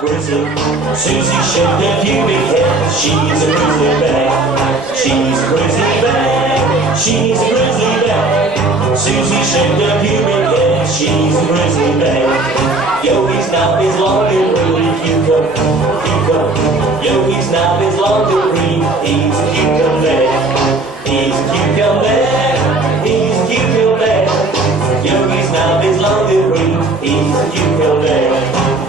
grizzly. Susie shaved her pubic hair, she's a grizzly bear. She's a grizzly bear, she's a grizzly bear. Susie shaved her pubic hair, she's a grizzly bear. Yogi's knob is long and green, cucumber. Yogi's knob is long and green, he's a cucumber. He's a cucumber, he's a cucumber. Yogi's knob is long and green, he's a cucumber.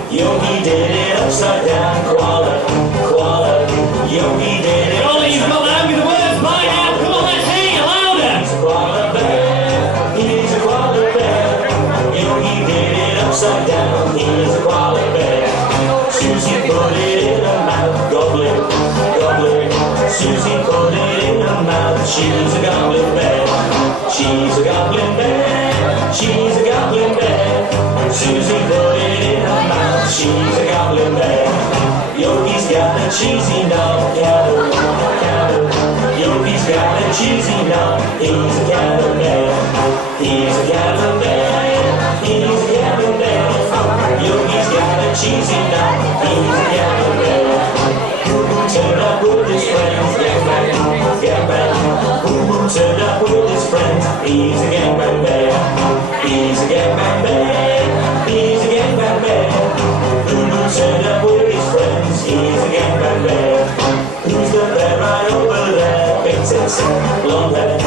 Yogi did it upside down, koala, koala. Yogi did it. Ollie, you've got that with the words by now. Come on, let's hear you louder. He's a koala bear, he's a koala bear. Yogi did it upside down, he's a koala bear. Susie put it in her mouth, gobbling, gobbling. Susie put it in her mouth, she's a goblin bear. She's a goblin bear, she's a goblin bear. Susie put it in her mouth, she's a goblin bear. Yogi's got a cheesy knob, cattle, cattle. Yogi's got a cheesy knob, he's a cattle bear. He's a cattle bear, he's a cattle bear. Yogi's got a cheesy knob, he's a cattle bear. Turn up with his friends, get back, get back. Turn up with his friends, he's a gangbang bear. He's a gangbang bear, he's a gangbang bear. Turn up with his friends, he's a gangbang bear. Who's the bear right over there? Pink tits and blonde hair.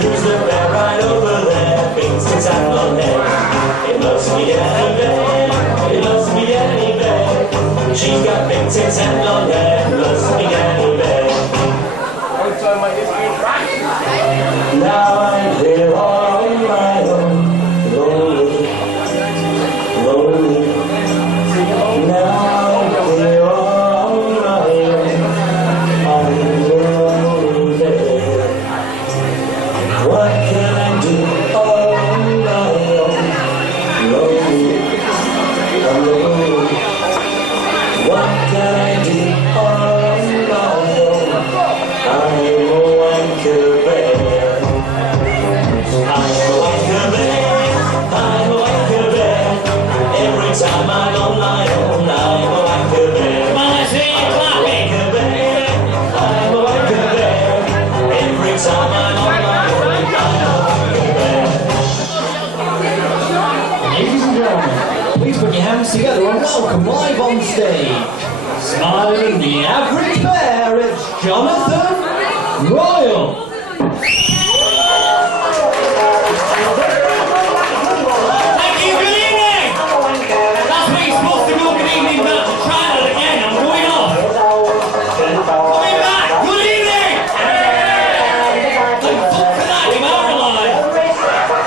Who's the bear right over there? Pink tits and blonde hair. It must be Danny Bear, it must be Danny Bear. She's got pink tits and blonde hair, it must be Danny Bear. Now I'm here all on my own, lonely, lonely. Now I'm here all on my own, I'm lonely. What can I do all on my own, lonely, alone? What can I do all on my own? I'm a wanker bear. I'm a wanker bear. I'm a wanker bear. Every time I'm on my own, I'm a wanker bear. Come on, let's hear you clapping. I'm a wanker bear. Every time I'm on my own, I'm a wanker bear. Ladies and gentlemen, please put your hands together and welcome live on stage, smiling the average bear, it's Jonathan Royle. Thank you, good evening. That's what you're supposed to do, good evening, but to try that again, I'm going off. Coming back, good evening. Thank fuck for that, you are alive.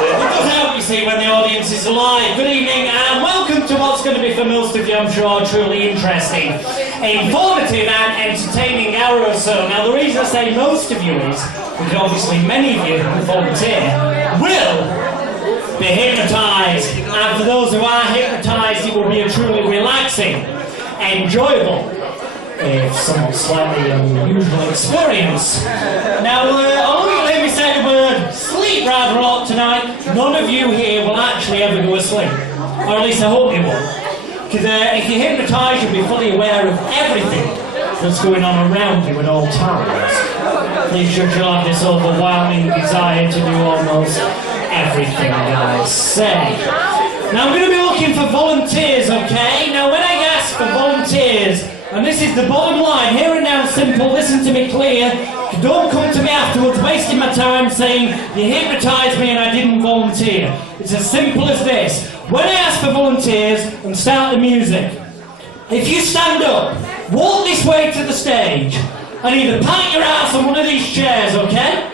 It does help, you see, when the audience is alive. Good evening, and welcome to what's going to be, for most of you, I'm sure, truly interesting, informative and entertaining hour or so. Now, the reason I say most of you is because obviously many of you who volunteer will be hypnotised, and for those who are hypnotised, it will be a truly relaxing, enjoyable, if somewhat slightly unusual experience. Now, although you let me say the word sleep rather a lot tonight, none of you here will actually ever go asleep, or at least I hope you won't. Because if you're hypnotised, you'll be fully aware of everything that's going on around you at all times. Please should you have this overwhelming desire to do almost everything I say. Now I'm going to be looking for volunteers, okay? Now when I ask for volunteers, and this is the bottom line, here and now, simple, listen to me clear, don't come to me afterwards wasting my time saying you hypnotised me and I didn't volunteer. It's as simple as this. When I ask for volunteers and start the music, if you stand up, walk this way to the stage, and either pat your ass on one of these chairs, okay?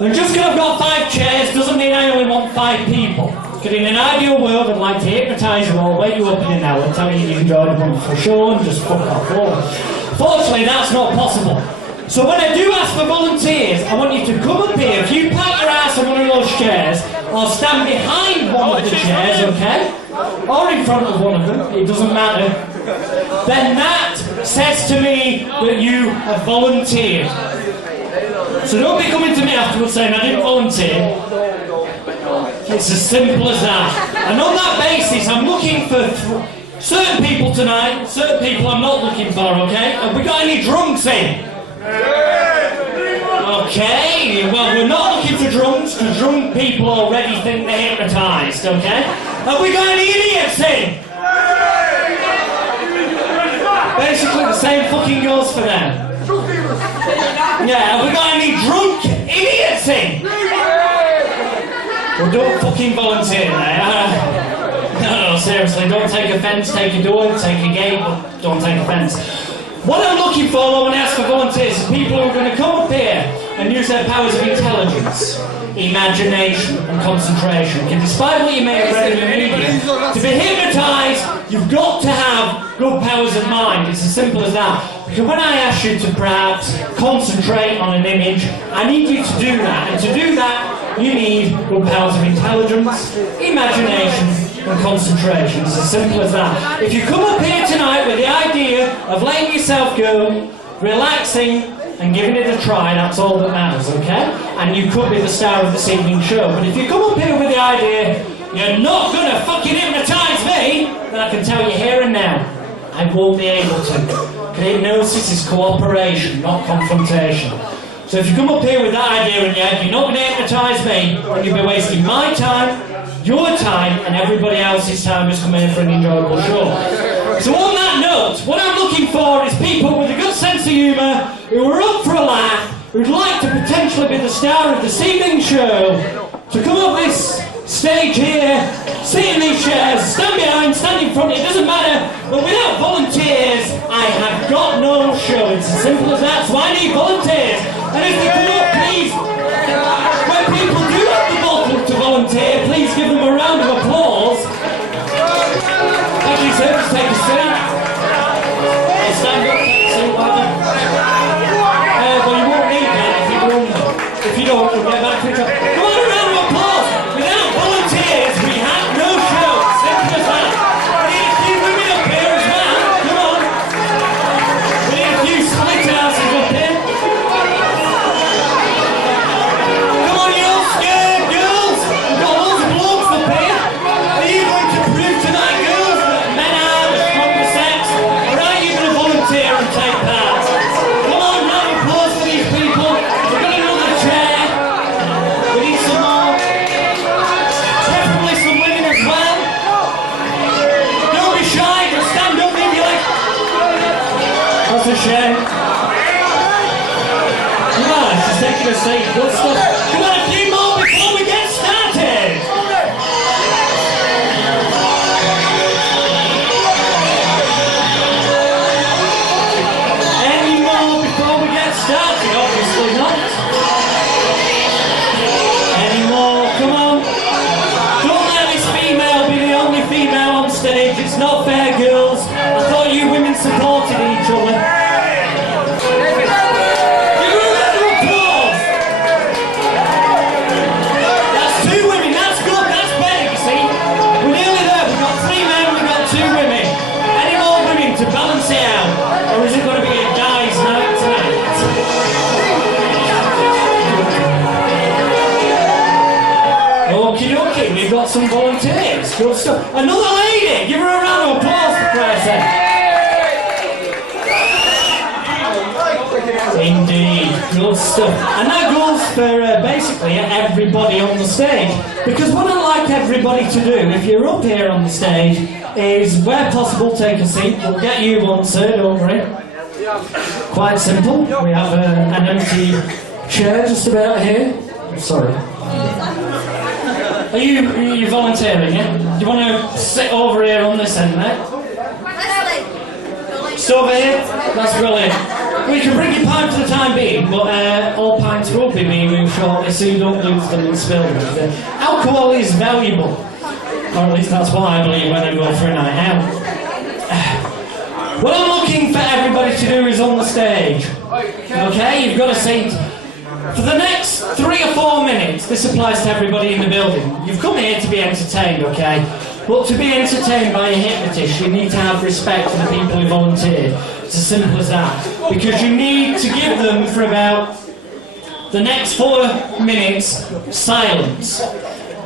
And just because I've got 5 chairs doesn't mean I only want 5 people. Because in an ideal world, I'd like to hypnotise you all, wake you up in an hour, tell you you enjoyed a wonderful show, and just fuck off home. Fortunately, that's not possible. So when I do ask for volunteers, I want you to come up here. If you pat your ass on one of those chairs, I'll stand behind one of the chairs, okay? Or in front of one of them, it doesn't matter. Then that says to me that you have volunteered. So don't be coming to me afterwards saying I didn't volunteer. It's as simple as that. And on that basis, I'm looking for certain people tonight, certain people I'm not looking for, okay? Have we got any drunks in? Okay, well, we're not looking for drunks, because drunk people already think they're hypnotised, okay? Have we got any idiots in? Basically, the same fucking goes for them. Yeah, have we got any drunk idiots in? Well, don't fucking volunteer there. No, seriously, don't take offence, take a door, take a gate, but don't take offence. What I'm looking for when I ask for volunteers is people who are going to come up here and use their powers of intelligence, imagination and concentration. Because despite what you may have read in the media, to be hypnotised, you've got to have good powers of mind. It's as simple as that. Because when I ask you to perhaps concentrate on an image, I need you to do that. And to do that, you need good powers of intelligence, imagination and concentration. It's as simple as that. If you come up here tonight with the idea of letting yourself go, relaxing and giving it a try, that's all that matters, okay? And you could be the star of this evening's show. But if you come up here with the idea, you're not going to fucking hypnotise me, then I can tell you here and now, I won't be able to. Hypnosis is cooperation, not confrontation. So if you come up here with that idea in your head, you're not going to hypnotise me, and you'll be wasting my time, your time, and everybody else's time just coming in for an enjoyable show. So on that note, what I'm looking for is people with a good sense of humour, who are up for a laugh, who'd like to potentially be the star of this evening's show, to come up this stage here, sit in these chairs, stand behind, stand in front, it doesn't matter, but without volunteers, I have got no show. It's as simple as that, so I need volunteers. And if they come up, please, when people do have the bottle to volunteer, please give them a round of applause. Thank you, sir. Just take a seat. Stand up, take a seat, well, you won't need that if you don't, we'll get back to each other. Come on, a round of applause. Without volunteers, we have no show. Simple as that. We need a few women up here as well. Come on. We need a few split asses up here. Come on, you all scared girls. We've got loads of blokes up here. Are you going to prove tonight, girls, that men are the stronger sex? Or are you going to volunteer and take part? Come on, round of applause for these people. We've got another chair. We need some more. Preferably some women as well. Don't be shy, just stand up if you like. That's a shame. Come on, she's taking a seat. Good stuff. Come on, a few more before we get started. Any more before we get started? Obviously not. Any more? Come on. Don't let this female be the only female on stage. It's not fair, girls. I thought you women supported each other. Give her a round of applause. That's two women. That's good. That's better, you see. We're nearly there. We've got 3 men. We've got 2 women. Any more women to balance it out? Or is it going to be a guy's night tonight? Okie dokie, we've got some volunteers. Good stuff. Another lady! Give her a round of applause for Christ's sake. Indeed, good stuff. And that goes for basically everybody on the stage. Because what I'd like everybody to do, if you're up here on the stage, is where possible take a seat. We'll get you one, sir, don't worry. Quite simple. We have an empty chair just about here. Sorry. Are you volunteering, yeah? Do you want to sit over here on this end, mate? Sit over here? That's brilliant. We can bring your pint for the time being, but all pints will be being moved shortly, so you don't lose them and spill them. Alcohol is valuable. Or at least that's what I believe when I go for a night out. What I'm looking for everybody to do is on the stage. Okay, you've got a seat. For the next 3 or 4 minutes, this applies to everybody in the building. You've come here to be entertained, okay? But to be entertained by a hypnotist, you need to have respect for the people who volunteered. It's as simple as that. Because you need to give them, for about the next 4 minutes, silence.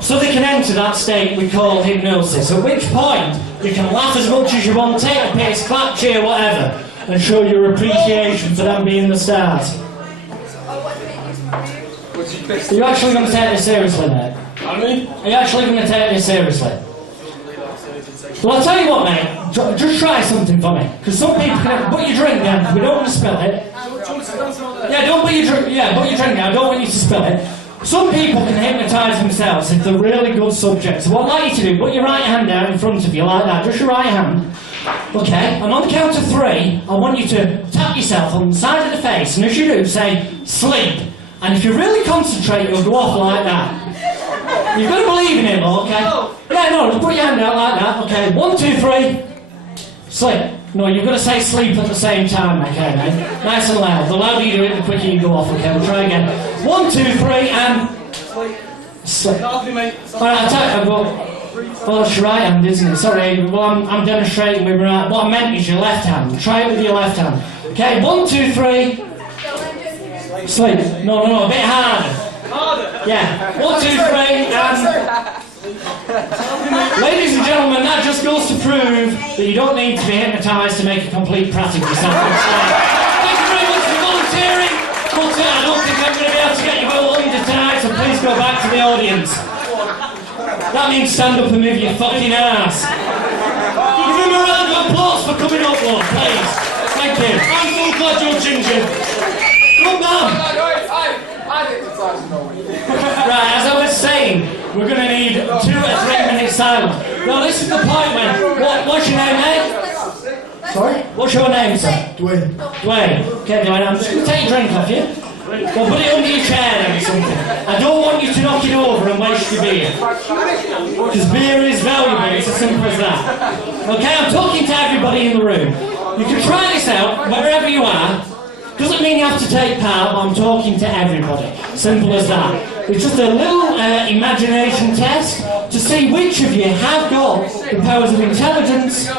so they can enter that state we call hypnosis, at which point you can laugh as much as you want, take a piss, clap, cheer, whatever, and show your appreciation for them being the stars. Are you actually going to take this seriously, mate? Are you actually going to take this seriously? Well, I'll tell you what, mate, just try something for me, because some people can put your drink down, because we don't want to spill it. Yeah, don't put your drink, put your drink down, I don't want you to spill it. Some people can hypnotise themselves if they're really good subjects. So what I'd like you to do, put your right hand out in front of you like that, just your right hand. Okay, and on the count of 3, I want you to tap yourself on the side of the face, and as you do, say, sleep. And if you really concentrate, you'll go off like that. You've got to believe in it, okay? Yeah, no, just put your hand out like that. Okay, 1, 2, 3, sleep. No, you've got to say sleep at the same time, okay, mate? Nice and loud. The louder you do it, the quicker you go off, okay? We'll try again. 1, 2, 3, and sleep. Alright, I'll tell you, well, it's your right hand, isn't it? Sorry, well, I'm demonstrating with my right. What I meant is your left hand. Try it with your left hand. Okay, 1, 2, 3, sleep. No, a bit harder. Yeah, 1, 2, 3, and... Ladies and gentlemen, that just goes to prove that you don't need to be hypnotised to make a complete prat of yourself. Thank you very much for volunteering. But I don't think I'm going to be able to get you well under tonight, so please go back to the audience. That means stand up and move your fucking ass. Give him a round of applause for coming up, Lord, please. Thank you. I'm so glad you're ginger. Come on. Right, as I was saying, we're going to need 2 or 3 minutes silence. Now, this is the point when... What's your name, mate? Sorry? What's your name, sir? Dwayne. Dwayne. Okay, Dwayne, I'm just going to take your drink off you. Well, put it under your chair then or something. I don't want you to knock it over and waste your beer. Because beer is valuable, it's as simple as that. Okay, I'm talking to everybody in the room. You can try this out, wherever you are. Doesn't mean you have to take part, but I'm talking to everybody. Simple as that. It's just a little imagination test to see which of you have got the powers of intelligence,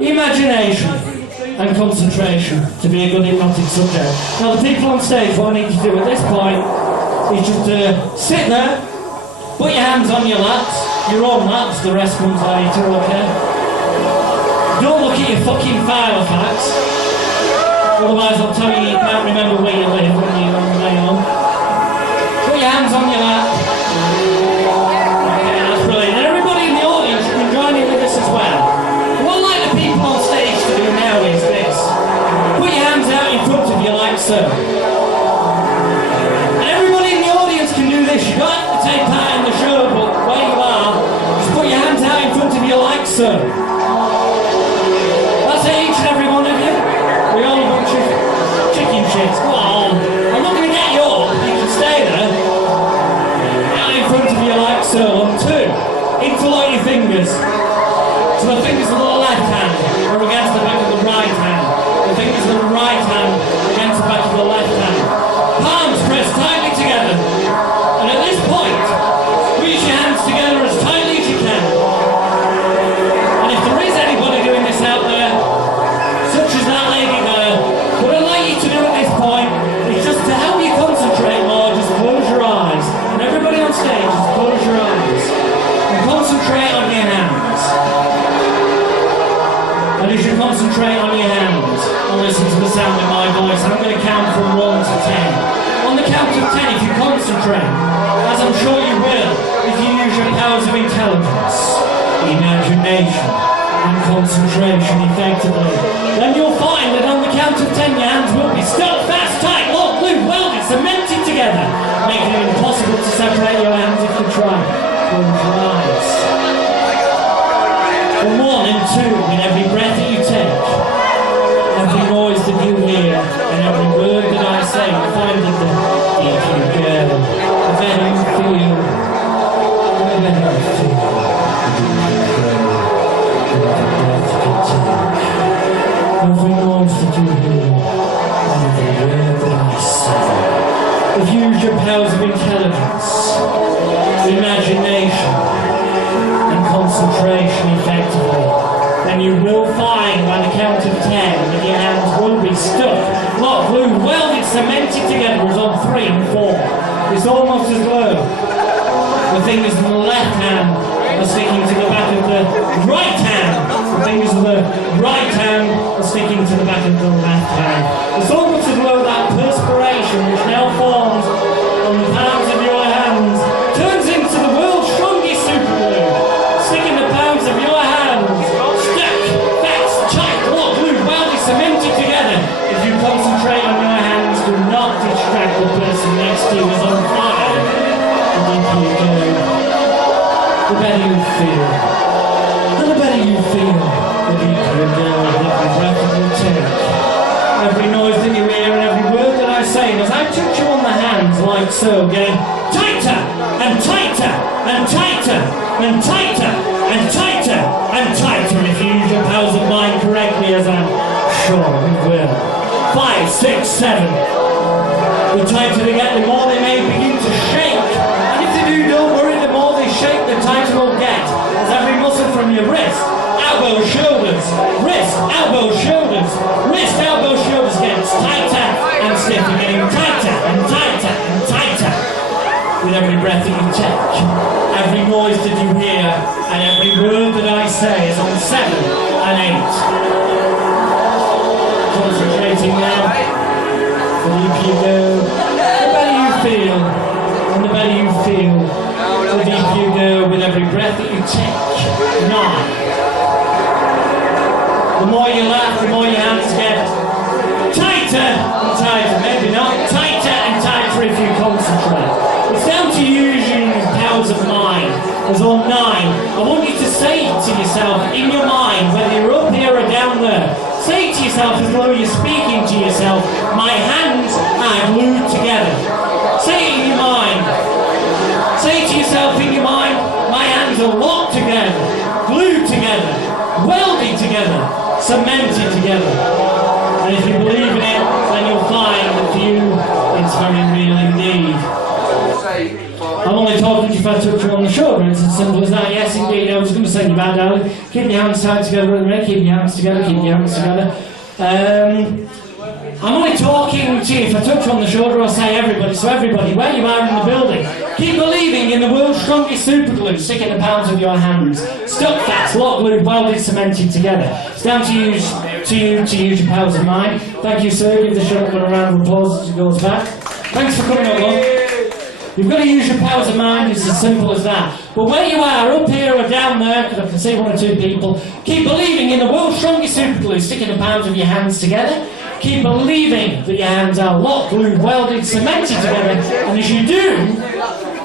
imagination, and concentration to be a good hypnotic subject. Now, the people on stage, what I need to do at this point is just sit there, put your hands on your laps, your own laps, the rest comes later, okay? Don't look at your fucking file of facts. Otherwise, I'll tell you can't remember where you live when you're on the way home. Put your hands on your lap. Okay, that's brilliant. And everybody in the audience can join in with this as well. What I'd like the people on stage to do now is this. Put your hands out in front of you like so. And everybody in the audience can do this. You don't have to take part in the show, but where you are, just put your hands out in front of you like so. That's it, each and every one of you. We all a bunch of chicken shits. Go on. I'm not going to get you up. You can stay there. Out in front of you like so. On 2. Interlock your fingers. So the fingers of the left hand are against the back of the right hand. The fingers of the right hand against the back of the left hand. Palms pressed tightly together. And at this point, squeeze your hands together as tightly as you can. And if there is anybody doing this out there, such as that lady there, what I'd like you to do at this point is just to help you concentrate more, just close your eyes. And everybody on stage, just close your eyes. And concentrate on your hands. And as you concentrate on your hands, and listen to the sound of my voice, I'm going to count from 1 to 10. On the count of 10, if you concentrate, as I'm sure you will, if you use your powers of intelligence, imagination, and concentration effectively, then you'll find that on the count of 10 your hands will be stuck fast, tight, locked, glued, welded, cemented together, making it impossible to separate your hands if you try. Close your eyes. For 1 and 2, in every breath that you take, every noise that you hear, and every word that I say, you find that the deeper you go, the better you feel, the better you feel. Every noise that you hear, and every word that I say. If you use your powers of intelligence, imagination, and concentration effectively, then you will find by the count of 10 that your hands will be stuck, locked, glued, welded, cemented together as on 3 and 4. It's almost as though the fingers on the hand are sticking to the back of the right hand. The fingers of the right hand are sticking to the back of the left hand. It's all got to blow that perspiration which now forms on the palms of your hands, turns into the world's strongest super glue. Sticking the palms of your hands, stuck, fast, tight, lock, glue, welded, cemented together. If you concentrate on your hands, do not distract the person next to you who's on fire. The deeper you go, the better you feel. And the better you feel, the deeper you go, with every breath that you take. Every noise that you hear and every word that I say, and as I touch you on the hands like so, getting tighter and tighter and tighter and tighter and tighter and tighter if you use your powers of mind correctly, as I'm sure we will. 5, 6, 7. The tighter they get, the more they may begin to shake. And if they do, don't worry, the more they shake, the tighter they'll get. As every muscle from your wrist, elbow, shoulders, wrist, elbow, shoulders, wrist, elbow, shoulders gets tighter and stiffer, getting tighter and tighter and tighter with every breath that you take. Every noise that you hear and every word that I say is on 7 and 8. Concentrating now. The deeper you go, the better you feel. And the better you feel, the deeper you go with every breath that you take. 9. The more you laugh, the more your hands get tighter and tighter. Maybe not tighter and tighter if you concentrate. It's down to you using powers of mind. As on 9, I want you to say to yourself in your mind, whether you're up here or down there, say to yourself as though you're speaking to yourself, my hands are glued together. Say it in your mind. Say to yourself in your mind, my hands are locked together, glued together, welded together, cemented together. And if you believe in it, then you'll find that for you, it's very real indeed. I'm only talking to you if I touch you on the shoulder. It's as simple as that. Yes, indeed. I was going to say to you, bad darling, keep your hands tight together with me. Keep your hands together. Keep your hands together. I'm only talking to you if I touch you on the shoulder. I'll say everybody. So everybody, where you are in the building, keep believing in the world's strongest super glue. Stick in the palms of your hands. Stuck fast, locked, glued, welded, cemented together. It's down to you to use your powers of mind. Thank you, sir. Give the gentleman a round of applause as he goes back. Thanks for coming along. You've got to use your powers of mind, it's as simple as that. But where you are, up here or down there, because I can see 1 or 2 people, keep believing in the world's strongest super glue, sticking the palms of your hands together. Keep believing that your hands are locked, glued, welded, cemented together. And as you do,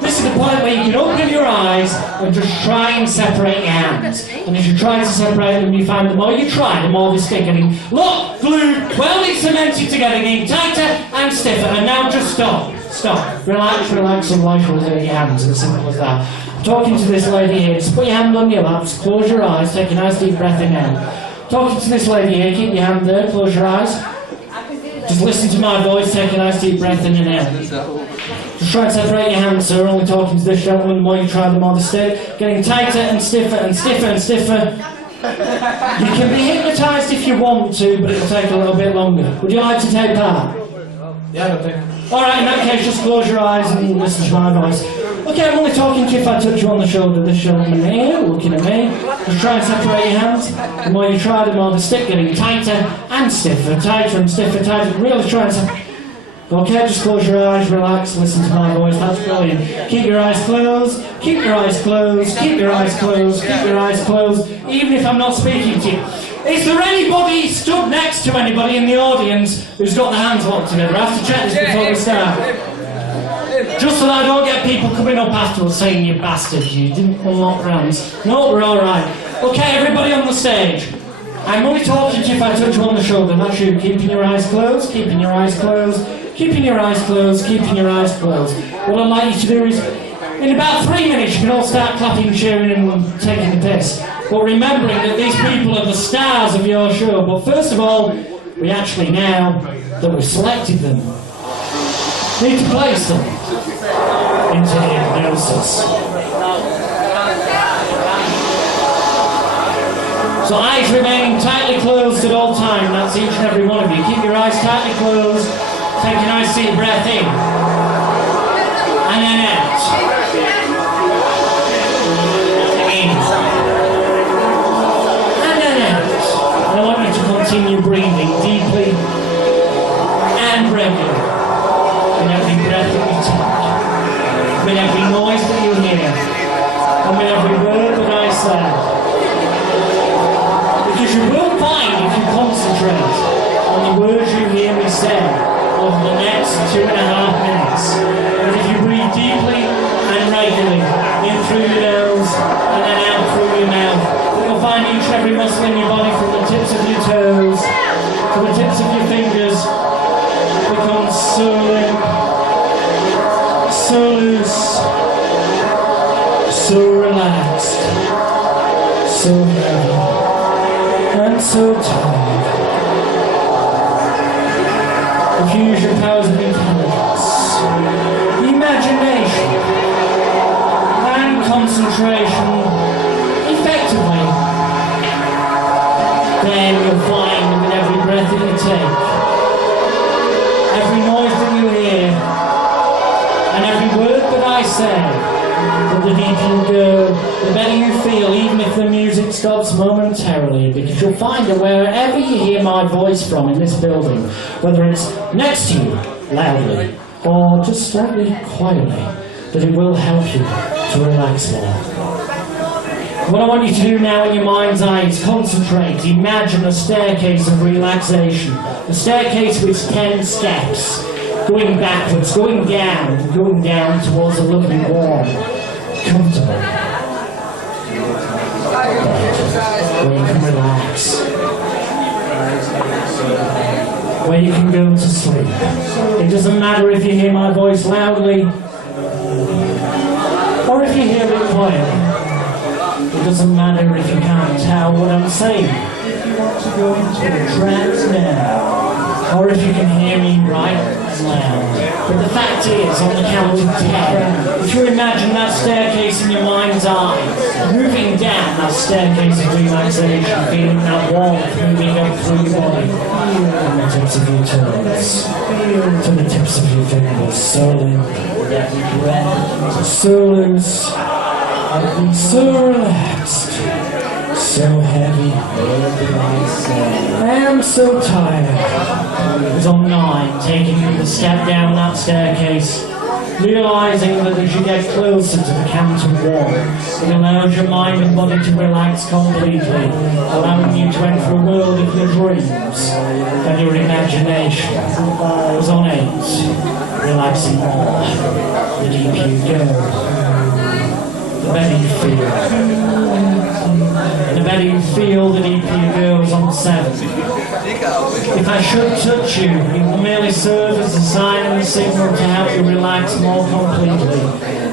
this is the point where you can open your eyes and just try and separate your hands. And as you try to separate them, you find the more you try, the more they stick, getting locked, glued, welded, cemented together, getting tighter and stiffer. And now just stop. Stop. Relax, relax, and life will hurt your hands. As simple as that. I'm talking to this lady here. Just put your hand on your lap. Just close your eyes. Take a nice deep breath in now. Talking to this lady here. Keep your hand there. Close your eyes. Just listen to my voice. Take a nice deep breath in and out. Just try and separate your hands, sir. Only talking to this gentleman. The more you try, the more they stick. Getting tighter and stiffer and stiffer and stiffer. You can be hypnotised if you want to, but it'll take a little bit longer. Would you like to take part? Yeah, okay. Alright, in that case, just close your eyes and listen to my voice. Okay, I'm only talking to you if I touch you on the shoulder. This gentleman here, looking at me. Just try and separate your hands. The more you try, the more the stick getting tighter and stiffer, tighter and stiffer, tighter. Really try and separate. Okay, just close your eyes, relax, listen to my voice. That's brilliant. Keep your eyes closed, keep your eyes closed, keep your eyes closed, keep your eyes closed, even if I'm not speaking to you. Is there anybody stood next to anybody in the audience who's got their hands locked together? I have to check this before we start. Just so that I don't get people coming up afterwards saying, you bastard, you didn't unlock your hands. No, we're alright. Okay, everybody on the stage. I'm only talking to you if I touch you on the shoulder. That's you. Keeping your eyes closed, keeping your eyes closed, keeping your eyes closed, keeping your eyes closed. What I'd like you to do is, in about 3 minutes, you can all start clapping, cheering and taking the piss. But remembering that these people are the stars of your show. But first of all, we actually, now that we've selected them, need to place them into hypnosis. So eyes remaining tightly closed at all times. That's each and every one of you. Keep your eyes tightly closed. Take a nice deep breath in. And then out. so loose, so relaxed, so heavy, and so tired. Use your powers of intelligence, imagination, and concentration effectively. Then you'll find that with every breath that you take, every noise that you hear, and every word that I say, that the deeper you go, the better you feel, even if the music stops momentarily, because you'll find that wherever you hear my voice from in this building, whether it's next to you, loudly, or just slightly quietly, that it will help you to relax more. What I want you to do now in your mind's eye is concentrate, imagine a staircase of relaxation, a staircase with 10 steps, going backwards, going down towards a lovely warm, comfortable, where you can relax, where you can go to sleep. It doesn't matter if you hear my voice loudly or if you hear it quietly. It doesn't matter if you can't tell what I'm saying. If you want to go into a trance now, or if you can hear me right loud. But the fact is, on the count of 10, if you imagine that staircase in your mind's eye, moving down that staircase of relaxation, feeling that warmth moving up through your body, from the tips of your toes, to the tips of your fingers, so limp, so loose, so relaxed, so heavy, I am so tired. It's on 9, taking you the step down that staircase, realising that as you get closer to the count of 1, it allows your mind and body to relax completely, allowing you to enter a world of your dreams and your imagination. It was on 8, relaxing more, the deeper you go, the better you feel. And the better you feel, the deeper you go is on 7. If I should touch you, it will merely serve as a sign and a signal to help you relax more completely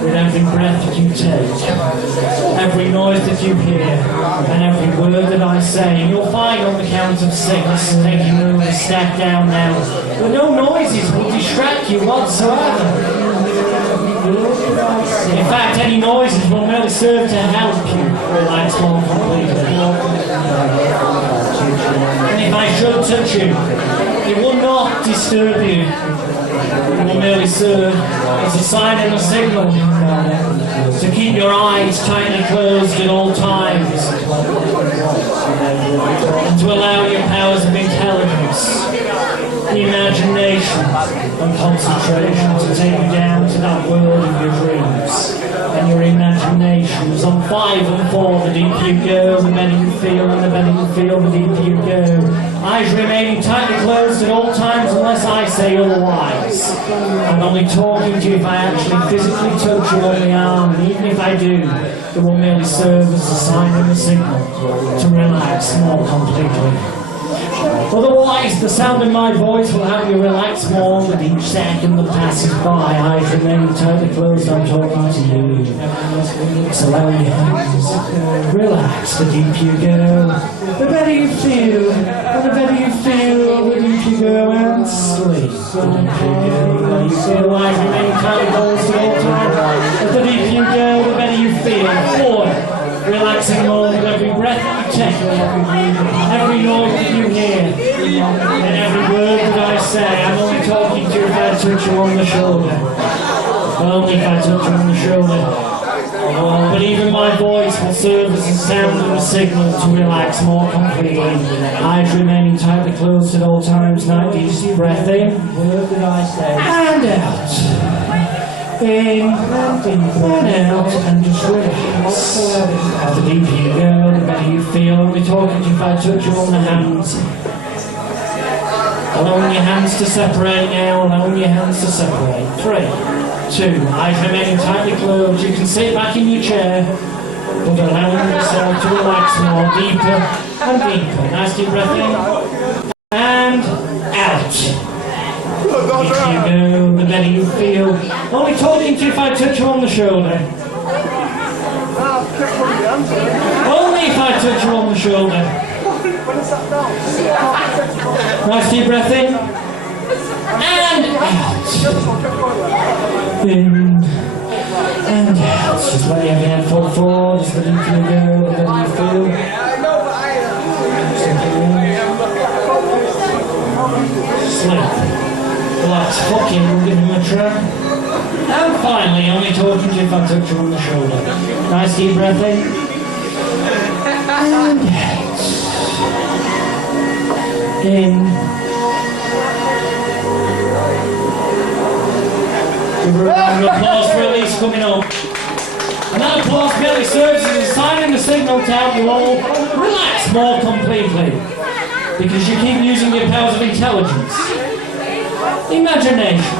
with every breath that you take, every noise that you hear, and every word that I say. And you'll find on the count of 6, taking a step down now, but no noises will distract you whatsoever. In fact, any noises will merely serve to help you relax more completely. And if I should touch you, it will not disturb you. It will merely serve as a sign and a signal to keep your eyes tightly closed at all times, and to allow your powers of intelligence, imagination and concentration to take you down to that world of your dreams and your imaginations. On 5 and 4, the deeper you go, the better you feel, and the better you feel, the deeper you go. Eyes remaining tightly closed at all times unless I say otherwise. I'm only talking to you if I actually physically touch you on the arm, and even if I do, it will merely serve as a sign and a signal to relax more completely. Otherwise, the sound of my voice will help you relax more with each second that passes by. Eyes remain tightly closed, I'm talking to you. So allow your hands. Relax, the deeper you go, the better you feel. And the better you feel, the deeper you go, and sleep. The deeper you go, the better you feel. Eyes remain tightly closed at all times. The deeper you go, the better you feel. 4. Relaxing more with every breath that you take, every noise that you hear, and every word that I say. I'm only talking to you if I touch you on the shoulder. Only if I touch you on the shoulder. But even my voice will serve as a sound and a signal to relax more completely. Eyes remaining tightly closed at all times. Night deep breath in and out. In and out, and just relax. The deeper you go, the better you feel. I'll be talking to you if I touch you on the hands. Allowing your hands to separate now, allowing your hands to separate. 3, 2, eyes remaining tightly closed. You can sit back in your chair, but allowing yourself to relax more, deeper and deeper. Nice deep breath in and out. go, the better you feel. Only talking to you if I touch you on the shoulder. Only if I touch you on the shoulder. Nice deep breath in. And out. In. And out. Just let your hand fall forward. Just let it go, the better you feel. Sleep. Relax, fucking, we'll give him a try. And finally, only talking to you if I touch you on the shoulder. Nice deep breath in. And out. In. Give her a round of applause for Elise coming up. And that applause merely serves as a sign and a signal to help you all relax more completely. Because you keep using your powers of intelligence, imagination,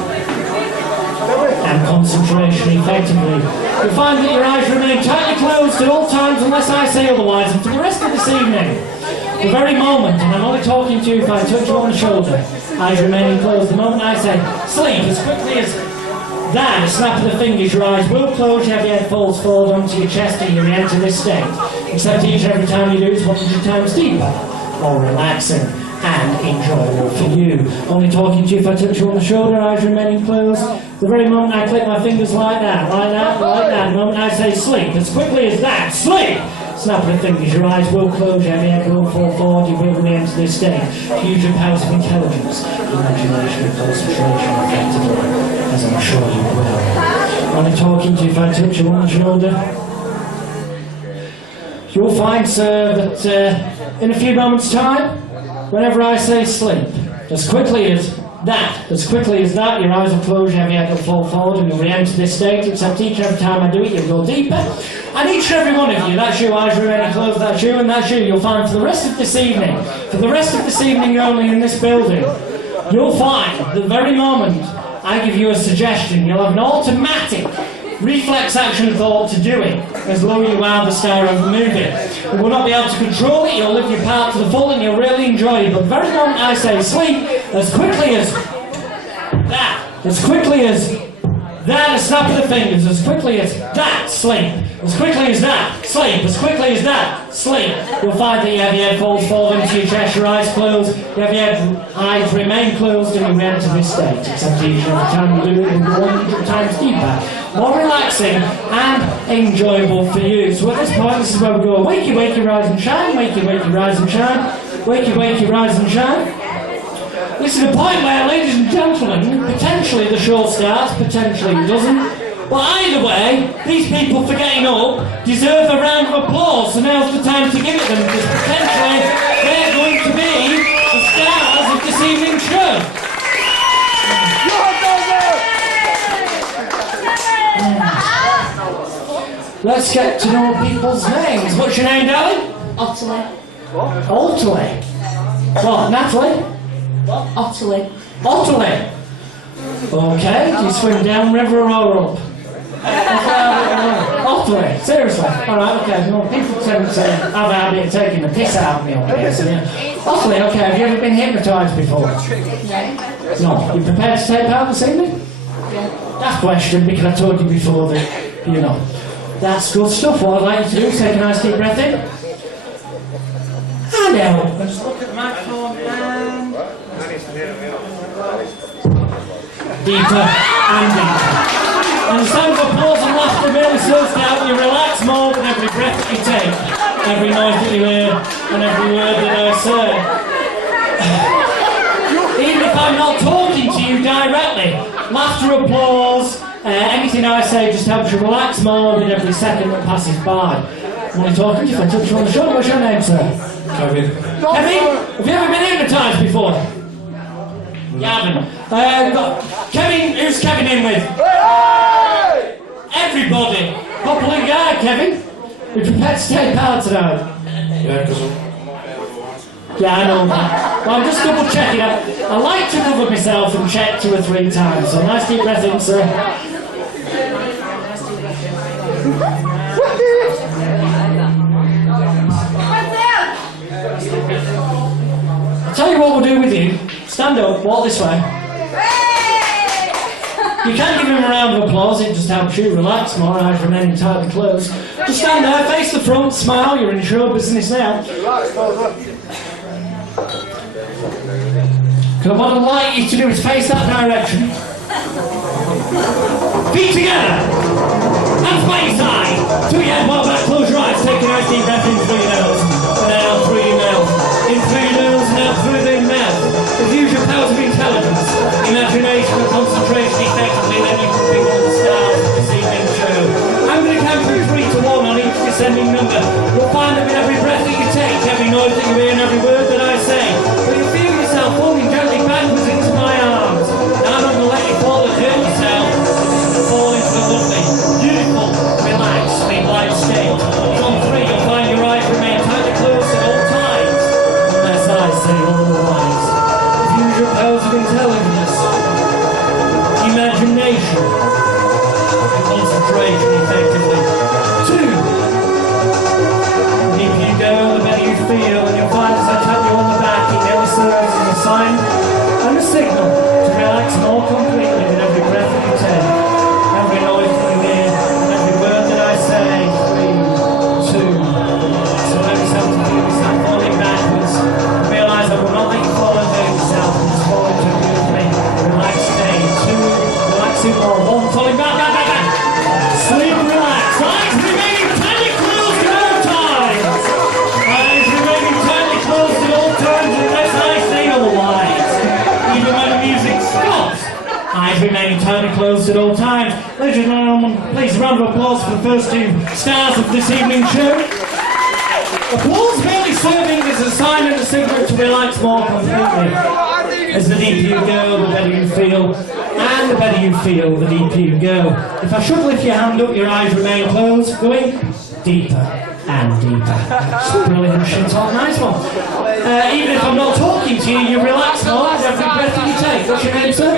and concentration effectively. You'll find that your eyes remain tightly closed at all times unless I say otherwise. And for the rest of this evening, the very moment, and I'm only talking to you if I touch you on the shoulder, eyes remaining closed, the moment I say sleep, as quickly as that, a snap of the fingers, your eyes will close, you have your head falls forward onto your chest and you re-enter this state. Except each and every time you do it's 100 times deeper, more relaxing and enjoyable for you. Only talking to you if I touch you on the shoulder, eyes remaining closed. The very moment I click my fingers like that, like that, like that, the moment I say sleep, as quickly as that, sleep! Snap of the fingers, your eyes will close, your head will fall forward, you will re-enter this state. Use your powers of intelligence, imagination and concentration effectively, as I'm sure you will. Only talking to you if I touch you on the shoulder. You'll find, sir, that in a few moments' time, whenever I say sleep, as quickly as that, your eyes will close, your head will fall forward, and you'll re-enter this state, except each and every time I do it, you'll go deeper. And each and every one of you, that's you, eyes remaining closed, that's you, and that's you, you'll find for the rest of this evening, you're only in this building, you'll find the very moment I give you a suggestion, you'll have an automatic reflex action thought to do it, as low you are the star of the movie. You will not be able to control it, you'll live your part to the full and you'll really enjoy it. But the very moment I say sleep, as quickly as that, a snap of the fingers, as quickly as that, sleep. As quickly as that, sleep. As quickly as that, sleep. You'll find that you have your head falls forward into your chest, your eyes closed, you have your eyes remain closed and you enter this state. Except each and every time you do it, you'll go 100 times deeper. More relaxing and enjoyable for you. So at this point, this is where we go wakey, wakey, rise and shine, wakey, wakey, rise and shine, wakey, wakey, rise and shine. This is the point where, ladies and gentlemen, potentially the show starts, potentially it doesn't. But either way, these people for getting up deserve a round of applause, so now's the time to give it them, because potentially they're going to be the stars of this evening's show. Let's get to know people's names. What's your name, darling? Otterley. What? Otterley. What, Natalie? What? Otterley. Otterley. Okay, do you swim downriver or up? Otterley, seriously? Alright, okay, well, people tend to have a habit of taking the piss out of me on this. Otterley, okay, have you ever been hypnotised before? No. You prepared to take part this evening? Yeah. That question, because I told you before that, you know, that's good stuff. What I'd like you to do is take a nice deep breath in. And out. And just look at the microphone and... deeper and deeper. And the sound of applause and laughter merely serves to help you relax more with every breath that you take, every noise that you hear, and every word that I say. Even if I'm not talking to you directly, laughter, applause, anything I say just helps you relax more with every second that passes by. When I'm talking to you, if I touch you on the shoulder, what's your name, sir? Kevin. Kevin? Have you ever been hypnotised before? You haven't. Kevin, who's Kevin in with? Hey! Everybody. Popular guy, Kevin. We prepared to take part tonight. Yeah, because Yeah, I know that. Well, I'm just double checking. I like to cover myself and check 2 or 3 times. So nice deep breath in, sir. I'll tell you what we'll do with you. Stand up, walk this way. You can give him a round of applause, it just helps you relax more, eyes remain entirely closed. Just stand there, face the front, smile, you're in show business now. Because what I'd like you to do is face that direction. Feet together, hands by your side. To your head, while back, close your eyes, take a nice deep breath in through your nose, and out through your mouth. In through your nose and out through the mouth. Use your powers of intelligence, imagination and concentration effectively, then you can pick up the stars of this evening's show. I'm going to count from 3 to 1 on each descending number. You'll find that with every breath that you take, every noise that you hear and every word that I say, but you'll feel yourself falling gently backwards into my arms. Now I'm not going to let you fall and hurt yourself. Fall into a lovely, beautiful, relaxed, sleep-like state. On 3, you'll find your eyes remain tightly closed at all times, unless I say otherwise. Use your powers of intelligence, imagination, and concentration effectively. 2. The deeper you go, the better you feel, and you'll find as I tap you on the back, it nearly serves as a sign and a signal to relax more completely with every breath that you take, every noise that you hear, and every word that I say. 3, 2. So let yourself to feel yourself falling backwards. Realize I will not let you fall and hurt yourself. Just fall into a beautifully relaxed state. 2, relaxing more. 1, falling back. Sleep, relax. Eyes remaining tightly closed at all times. Eyes remaining tightly closed at all times unless I say otherwise. Even when the music stops. Eyes remaining tightly closed at all times. Ladies and gentlemen, please a round of applause for the first 2 stars of this evening's show. Applause merely serving as a sign and a signal to relax more completely. As the deeper you go, the better you feel, and the better you feel, the deeper you go. If I should lift your hand up, your eyes remain closed, going deeper and deeper. Brilliant shit on, nice one. Even if I'm not talking to you, you relax more with every breath that you take. What's your name, sir?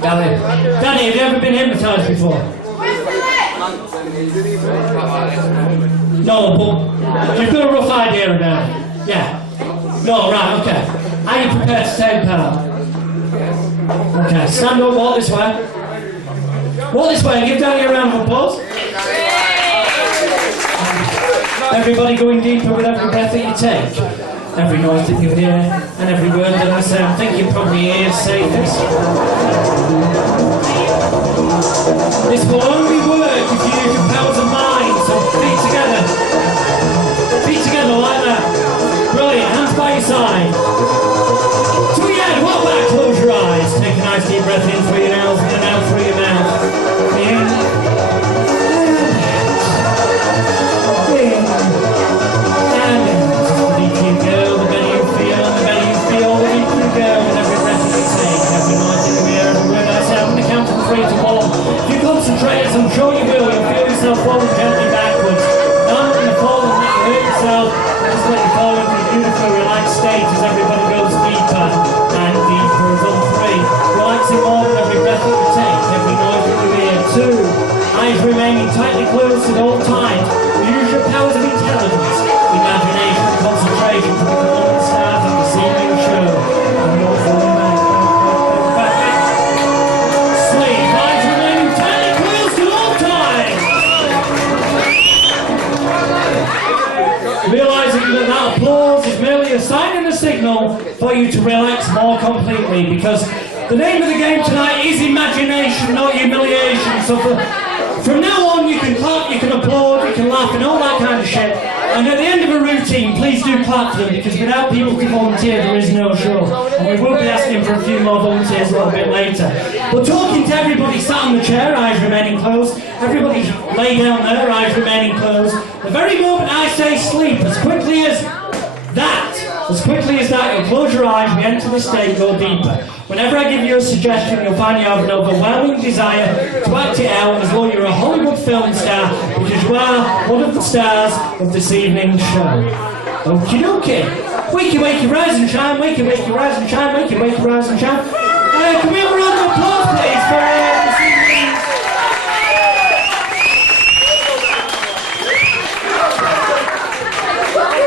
Danny. Danny, have you ever been hypnotised before? No, but you've got a rough idea about it. Yeah. No, right, okay. Are you prepared to take part? Okay, stand up, walk this way. Walk this way and give Danny a round of applause. Everybody going deeper with every breath that you take. Every noise that you hear and every word that I say. I think you probably hear say this. This will only work if you use your powers of mind. So feet together. Feet together like that. Brilliant. Hands by your side. To your head. Walk back. Close your eyes. Take a nice deep breath in through your nose and out through your mouth. In. And in. The deeper you go, the better you feel. The better you feel, the deeper you go. With every breath that you take, every noise that you hear, every word I say. I'm going to count from 3 to 1. If you concentrate, as I'm sure you will, you'll feel yourself falling gently backwards. Not going to fall and let you hurt yourself. Just let you fall into a beautiful, relaxed state as everybody goes deeper and deeper. As on 3, relaxing more with every breath that you take, every noise that you hear. 2, eyes remaining tightly closed at all times. Use your powers of intelligence, imagination, and concentration to become one of the stars of this evening's show. And you're falling back. Sleep, eyes remaining tightly closed at all times. Realising that that applause is merely a sign and a signal for you to relax more completely, because the name of the game tonight is imagination, not humiliation. So from now on, you can clap, you can applaud, you can laugh, and all that kind of shit. And at the end of a routine, please do clap for them, because without people to volunteer, there is no show. And we will be asking for a few more volunteers a little bit later. But talking to everybody sat on the chair, eyes remaining closed. Everybody lay down there, eyes remaining closed. The very moment I say sleep, as quickly as that, you'll close your eyes, we enter the state, go deeper. Whenever I give you a suggestion, you'll find you have an overwhelming desire to act it out as though you're a Hollywood film star, because you are one of the stars of this evening's show. Okie dokie. Wakey, wakey, rise and shine, wakey, wakey, rise and shine, wakey, wakey, rise and shine. Can we have a round of applause, please, for this evening's...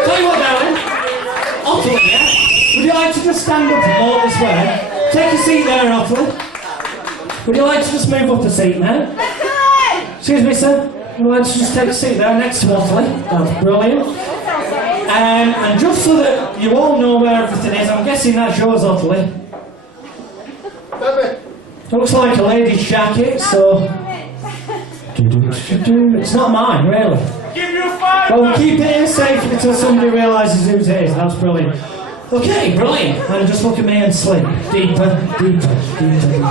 Tell you what, darling. Otto, yeah? Would you like to just stand up and walk this way? Take a seat there, Otto. Would you like to just move up a seat now? Excuse me, sir. Would you like to just take a seat there next to Ottley? That's brilliant. And just so that you all know where everything is, I'm guessing that's yours, Ottley. Looks like a lady's jacket, so... It's not mine, really. Give you 5! Well, keep it in safe until somebody realises whose it is. That's brilliant. Okay, brilliant. And just look at me and sleep. Deeper, deeper, deeper, deeper.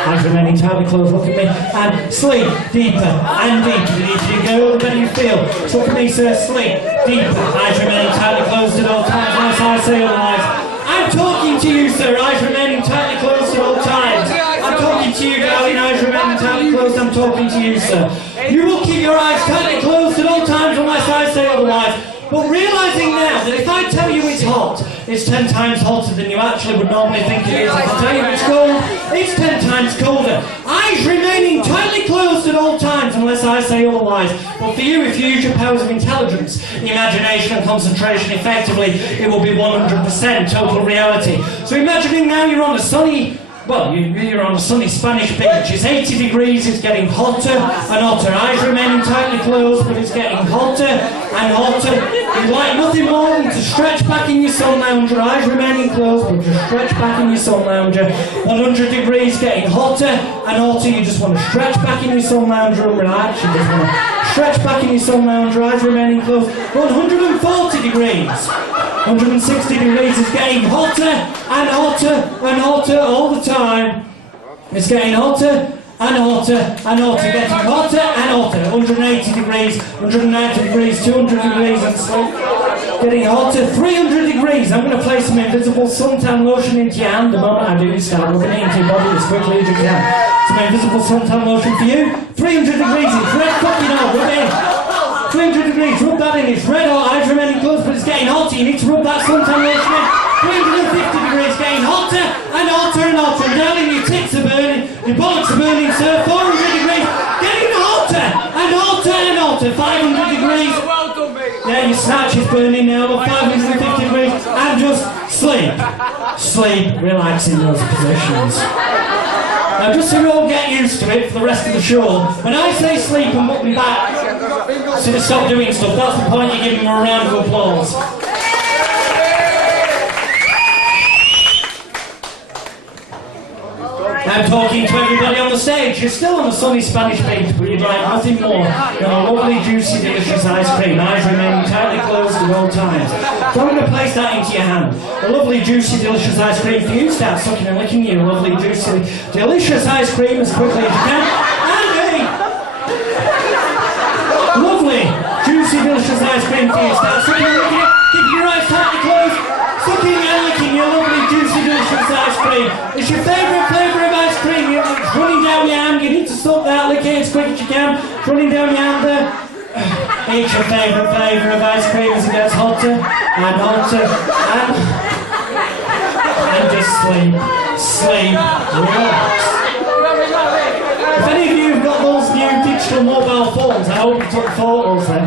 Eyes remaining tightly closed. Look at me and sleep. Deeper and deeper. The deeper you go, the better you feel. So look at me, sir. Sleep. Deeper. Eyes remaining tightly closed at all times. Unless I say otherwise. I'm talking to you, sir. Eyes remaining tightly closed at all times. I'm talking to you, darling. Eyes remaining tightly closed. I'm talking to you, sir. You will keep your eyes tightly closed at all times unless I say otherwise. But realising now that if I tell you it's hot, it's 10 times hotter than you actually would normally think it is. If I tell you it's cold, it's 10 times colder. Eyes remaining tightly closed at all times unless I say otherwise. But for you, if you use your powers of intelligence, imagination and concentration effectively, it will be 100% total reality. So imagining now you're on a sunny... Well, you're on a sunny Spanish beach. It's 80 degrees, it's getting hotter and hotter. Eyes remaining tightly closed, but it's getting hotter and hotter. You'd like nothing more than to stretch back in your sun lounger. Eyes remaining closed, but just stretch back in your sun lounger. 100 degrees, getting hotter and hotter. You just want to stretch back in your sun lounger and relax. You just want to stretch back in your sun lounger. Eyes remaining closed. 140 degrees. 160 degrees is getting hotter and hotter and hotter all the time. It's getting hotter and hotter and hotter, getting hotter and hotter. 180 degrees, 190 degrees, 200 degrees and sleep. Getting hotter, 300 degrees. I'm going to place some invisible suntan lotion into your hand. The moment I do, you start rubbing it into your body as quickly as you can. Some invisible suntan lotion for you. 300 degrees, it's red fucking hot, rub it in. 300 degrees, rub that in, it's red hot, eyes remaining closed, but it's getting hotter, you need to rub that suntan lotion in. 350 degrees, getting hotter and hotter and hotter, and darling, your tits are burning, your bollocks are burning, sir. 400 degrees, getting hotter and hotter and hotter. 500 degrees, yeah, your snatch is burning now, but 550 degrees, and just sleep. Sleep, relax in those positions. Now, just so you all get used to it for the rest of the show, when I say sleep and put me back, so to stop doing stuff, that's the point. You give them a round of applause. I'm talking to everybody on the stage. You're still on a sunny Spanish beach, but you'd like nothing more than a lovely, juicy, delicious ice cream. Eyes remaining tightly closed at all times. So I'm going to place that into your hand. A lovely, juicy, delicious ice cream for you. Start sucking and licking you. A lovely, juicy, delicious ice cream as quickly as you can. And lovely, juicy, delicious ice cream for you. Start sucking and licking it. Keep your eyes tightly closed. Sucking and licking your lovely, juicy, delicious ice cream. It's your favourite flavour of ice cream. It's running down your hand. You need to suck that, lick it as quick as you can. It's running down your hand there. It's your favourite flavour of ice cream as it gets hotter and hotter and just sleep, sleep, relax. If any of you have got those new digital mobile phones, I hope you took photos then.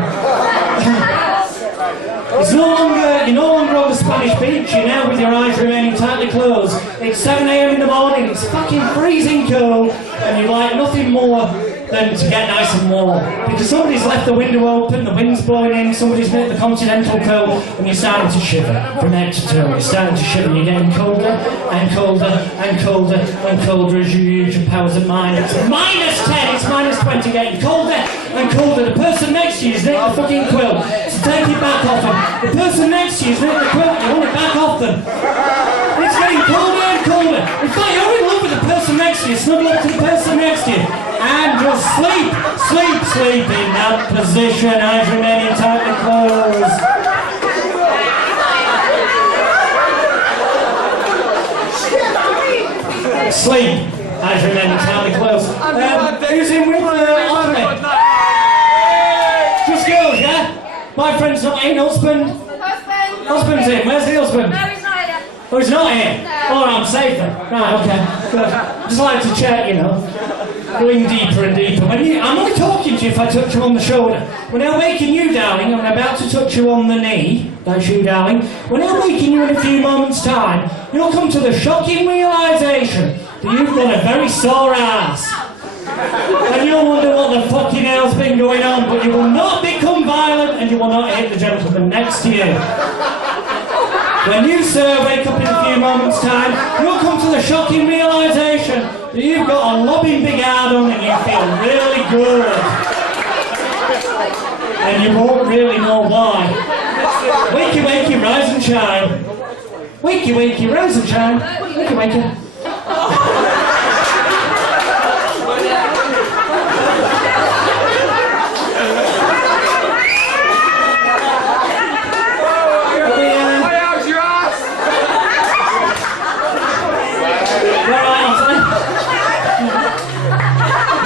You're no longer on the Spanish beach, you're now with your eyes remaining tightly closed. It's 7 AM in the morning, it's fucking freezing cold, and you'd like nothing more than to get nice and warm. Because somebody's left the window open, the wind's blowing in, somebody's made the continental cold, and you're starting to shiver from head to toe. You're starting to shiver, you're getting colder and colder and colder and colder as you use your powers of mind. It's minus 10, it's minus 20, getting colder and colder. The person next to you is knitting the fucking quilt, so take it back off them. The person next to you is knitting the quilt, you want it back off them. It's getting colder and colder. In fact, you're in love with the person next to you, snuggle up to the person next to you. And just sleep, sleep, sleep in that position, eyes remaining tightly closed. Sleep, eyes remaining tightly closed. Who's in with Ottley? Just girls, yeah? My friend's not in, husband? Husband's in, where's the husband? No, he's not here. Oh, he's not in? Oh, I'm safe then. Right, okay, good. Just like to check, you know. Going deeper and deeper. I'm only talking to you if I touch you on the shoulder. When I'm waking you, darling, I'm about to touch you on the knee. That's you, darling. When I'm waking you in a few moments' time, you'll come to the shocking realisation that you've got a very sore ass. And you'll wonder what the fucking hell's been going on, but you will not become violent and you will not hit the gentleman next to you. When you, sir, wake up in a few moments' time, you'll come to the shocking realisation that you've got a lobbing big hard on and you feel really good. And you won't really know why. Wakey, wakey, rise and shine. Wakey, wakey, rise and shine. Wakey, wakey.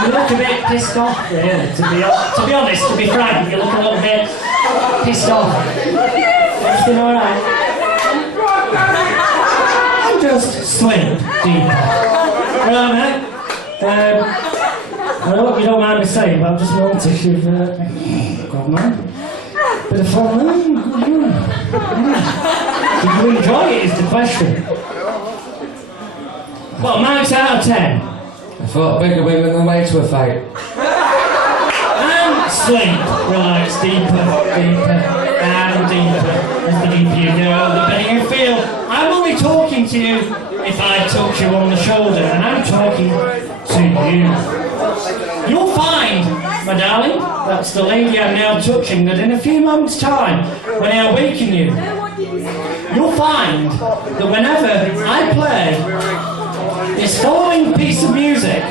You look a bit pissed off, really, to be honest, to be frank, you look a little bit pissed off. Everything alright? I'm just sleep deep. Right, mate? I hope you don't mind me saying, but I've just noticed you've got mine. Bit of fun, Did you enjoy it is the question. What, marks out of 10? I thought bigger women than way to a fight. And sleep. Relax deeper, deeper, and deeper. As the deeper you go, the better you feel. I'm only talking to you if I touch you on the shoulder, and I'm talking to you. You'll find, my darling, that's the lady I'm now touching, that in a few moments' time, when I awaken you, you'll find that whenever I play this following piece of music,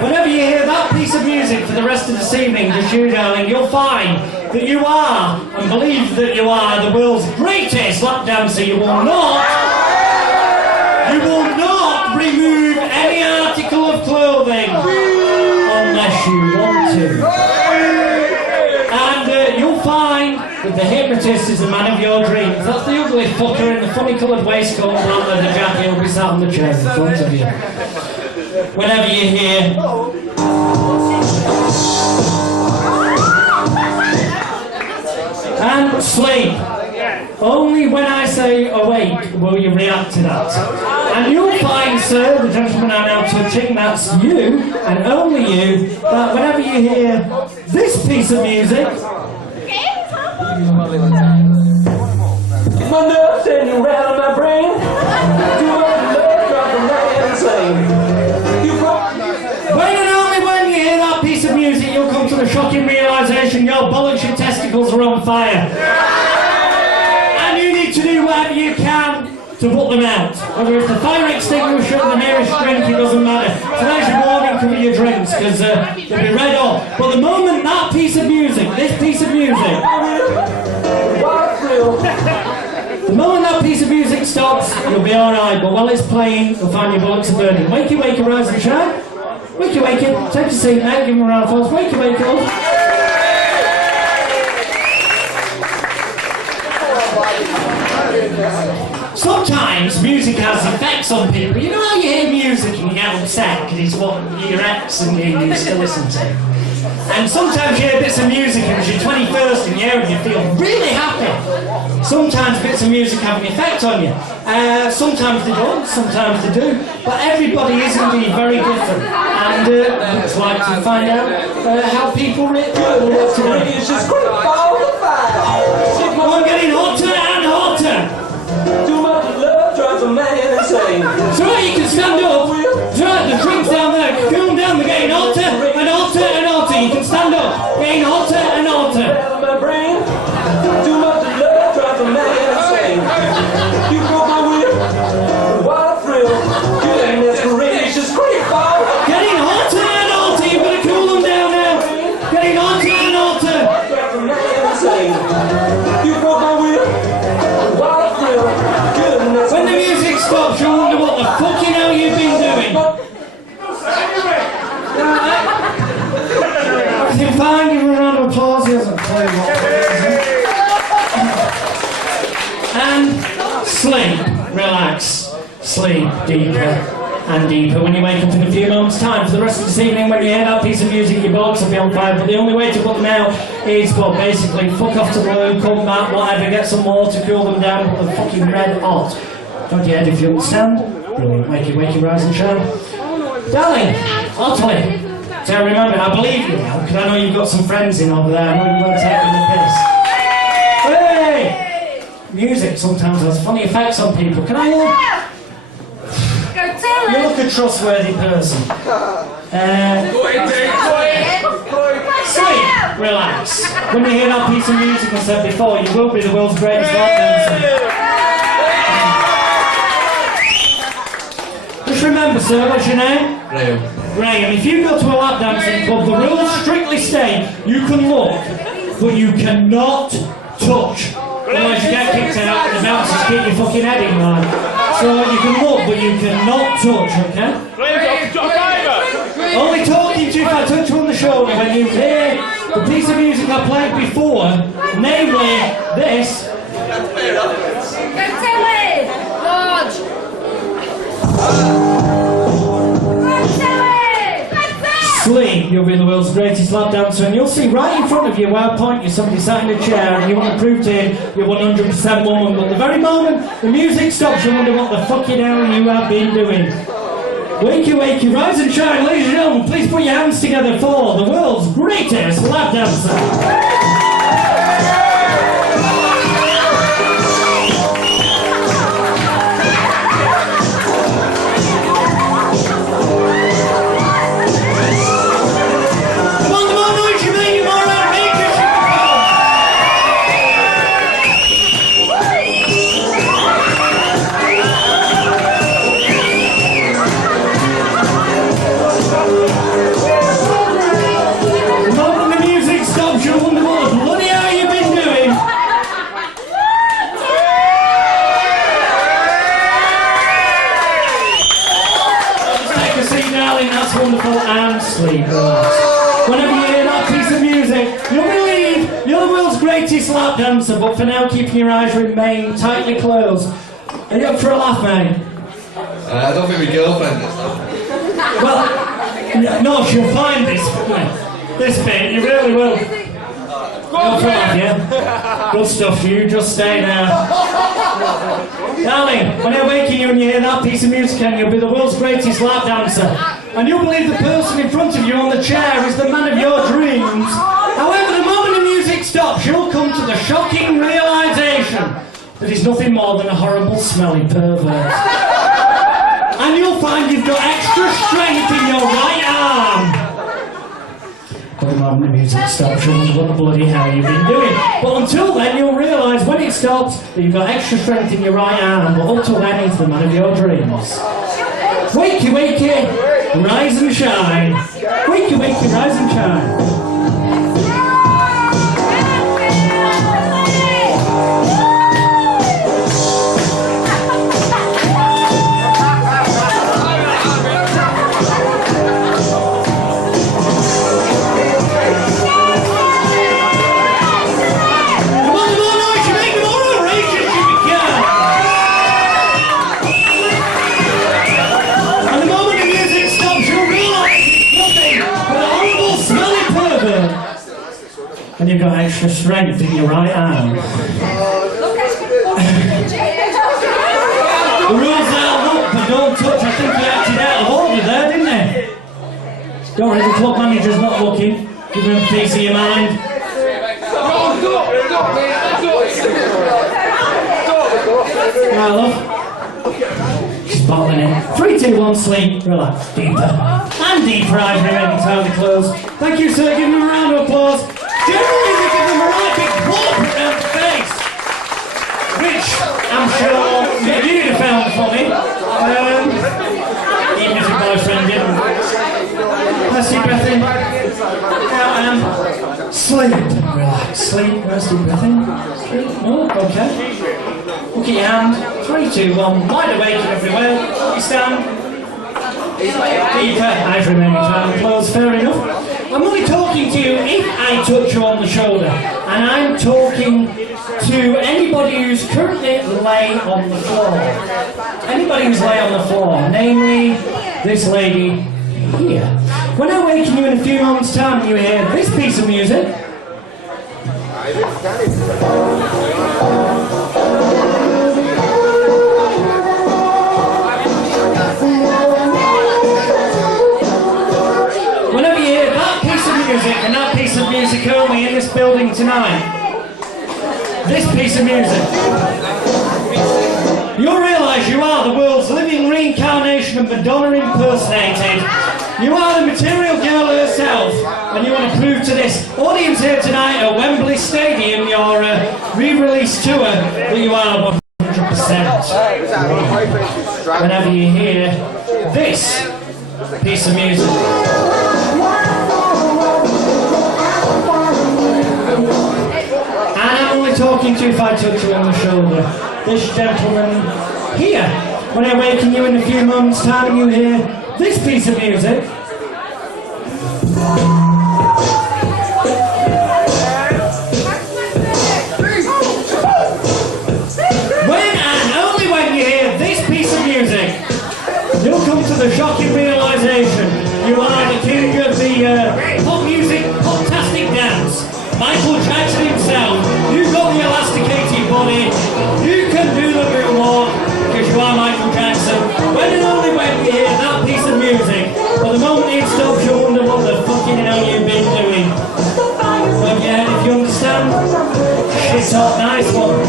whenever you hear that piece of music for the rest of this evening, just you, darling, you'll find that you are, and believe that you are, the world's greatest lap dancer. You will not remove any article of clothing unless you want to. And you'll find that the hypnotist is the man of your dreams. That's the ugly fucker in the funny coloured waistcoat and black leather jacket who'll be sat on the chair in front of you. Whenever you hear and sleep, only when I say awake will you react to that. And you'll find, sir, the gentleman I'm now touching, that's you, and only you, that whenever you hear this piece of music, my nerves and you rattle my brain. When and only when you hear that piece of music, you'll come to the shocking realisation your bollocks, your testicles are on fire. And you need to do whatever you can to put them out. Whether it's the fire extinguisher or the nearest drink, it doesn't matter. Today's your warning, cover your drinks, because they'll be red hot. But the moment that piece of music, this piece of music, the moment that piece of music stops, you'll be alright, but while it's playing, you'll find your bullocks are burning. Wakey, wakey, rise and shine. Wakey, wakey, take a seat, mate, give him a round of applause. Wakey, wakey, up. Sometimes music has effects on people. You know how you hear music and you get upset because it's what your ex and you used to listen to. And sometimes you hear bits of music and it's your 21st and you feel really happy. Sometimes bits of music have an effect on you. Sometimes they don't, sometimes they do. But everybody is indeed very different. And I'd like to find out how people react today. It's just quick, follow the fire. I'm getting hotter and hotter. Too much love drives a man insane. So you can stand up. Right, the drinks down there, cool down, they're getting hotter and hotter and hotter. You can stand up, getting hotter and hotter. My brain, too much love drives a man insane. You broke my will, wild thrill. You ain't masquerade, it's just great fire. Getting hotter and hotter, you better cool them down now. Getting hotter and hotter. Drives a man insane. You broke my will, wild thrill. Goodness. When the music stops, you'll wonder what the fucking hell you've been doing. Everything fine, give him a round of applause. He hasn't played what and sleep, relax, sleep deeper and deeper when you wake up in a few moments' time. For the rest of this evening, when you hear that piece of music, your bollocks will be on fire. But the only way to put them out is, well, basically, fuck off to the loo, come back, whatever, get some water, cool them down, put them fucking red hot. Don't you head if you understand? Brilliant. Wakey, wakey, rise and shine. Darling, Ottilie, so remember, I believe you now, because I know you've got some friends in over there. I know you won't take them the piss. Hey! Music sometimes has funny effects on people. Can I hear? You look a trustworthy person. Sleep, relax. When you hear that piece of music I said before, you will be the world's greatest lap dancer. Just remember, sir, what's your name? Graham. Graham. If you go to a lap dancing club, the rules strictly state you can look, but you cannot touch. Otherwise you get kicked out and the bouncers keep your fucking head in line. So you can look, but you cannot touch, okay? Only talking to you if I touch you on the shoulder when you hear the piece of music I played before, namely this. Sleep, you'll be the world's greatest lap dancer, and you'll see right in front of you where I point you somebody sat in a chair and you want to prove to him you're 100% woman, but the very moment the music stops you wonder what the fucking hell you have been doing. Wakey, wakey, rise and shine, ladies and gentlemen, please put your hands together for the world's greatest lap dancer. Sleep, relax. Whenever you hear that piece of music, you'll believe you're the world's greatest lap dancer, but for now, keeping your eyes remain tightly closed. Are you up for a laugh, mate? I don't think my girlfriend is. Well, no, she'll find this bit, you really will. Up for a laugh, yeah? Good stuff, you just stay there. Darling, when I waken you and you hear that piece of music, and you'll be the world's greatest lap dancer. And you'll believe the person in front of you on the chair is the man of your dreams. However, the moment the music stops, you'll come to the shocking realisation that he's nothing more than a horrible, smelly pervert. And you'll find you've got extra strength in your right arm. But the moment the music stops, you'll wonder what the bloody hell you've been doing. But until then, you'll realise when it stops that you've got extra strength in your right arm. But until then, he's the man of your dreams. Wakey, wakey, rise and shine. Wakey, wakey, rise and shine. And you've got extra strength in your right arm. The rules are look but don't touch. I think he acted out of order there, didn't he? Don't worry, the club manager's not looking. Give him a piece of your mind. Right, love. She's bottling it. 3, 2, 1, sleep. Relax. Deeper. And deeper eyes remain entirely closed. Thank you, sir. Give him a round of applause. Generally, we give them a right big whoop around the face, which I'm sure you'd have found funny, even if your boyfriend didn't. Let's deep breath in, out and sleep, relax, sleep, let's deep breath in, sleep, no, okay. Look at your hand, 3, 2, 1, wide awake everywhere, you stand, deeper, eyes remain entirely closed, fair enough. I'm only talking to you if I touch you on the shoulder. and I'm talking to anybody who's currently lay on the floor. Anybody who's lay on the floor, namely this lady here. When I waken you in a few moments' time, you hear this piece of music. Whenever you hear that piece of music, and that piece of music only in this building tonight, this piece of music, you'll realise you are the world's living reincarnation of Madonna impersonated. You are the material girl herself, and you want to prove to this audience here tonight at Wembley Stadium, your re-release tour, that you are 100%. Whenever you hear this piece of music. And I'm only talking to you if I touch you on the shoulder. This gentleman here. When I waken you in a few moments' time, you hear this piece of music. When and only when you hear this piece of music, you'll come to the shocking realisation you are the king of the pop music, pop-tastic dance. Michael Jackson himself. You've got the elasticated body. You can do the moonwalk because you are Michael Jackson. When and only when you hear that piece of music, but the moment it stops, you wonder what the fucking hell you've been doing. But yeah, if you understand, shit up, nice one.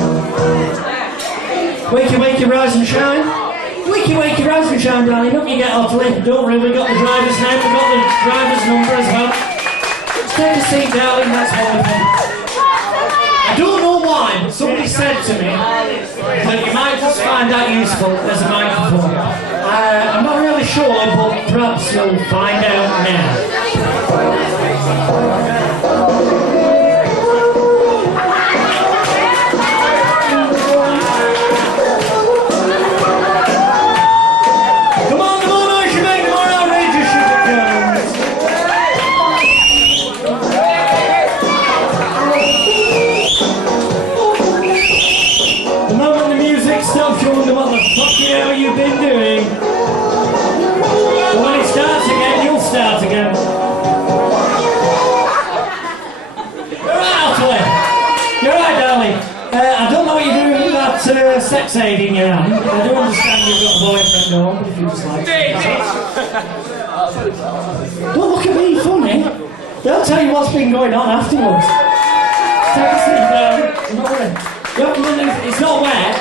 Wakey, wakey, rise and shine. Wakey, wakey, rise and shine, darling. Up you get, Otterly. Don't worry, we've got the driver's name, we've got the driver's number as well. Take a seat, darling, that's wonderful. I don't know why, but somebody said to me that you might just find that useful as a microphone. I'm not really sure, but perhaps you'll find out now. How you've been doing. But when it starts again, you'll start again. You're right, Otterly. You're right, darling. I don't know what you're doing with that sex aid in your hand. I do understand you've got a boyfriend at home, but if you just like to. Don't look at me funny. They'll tell you what's been going on afterwards. Take a seat, darling. It's not wet.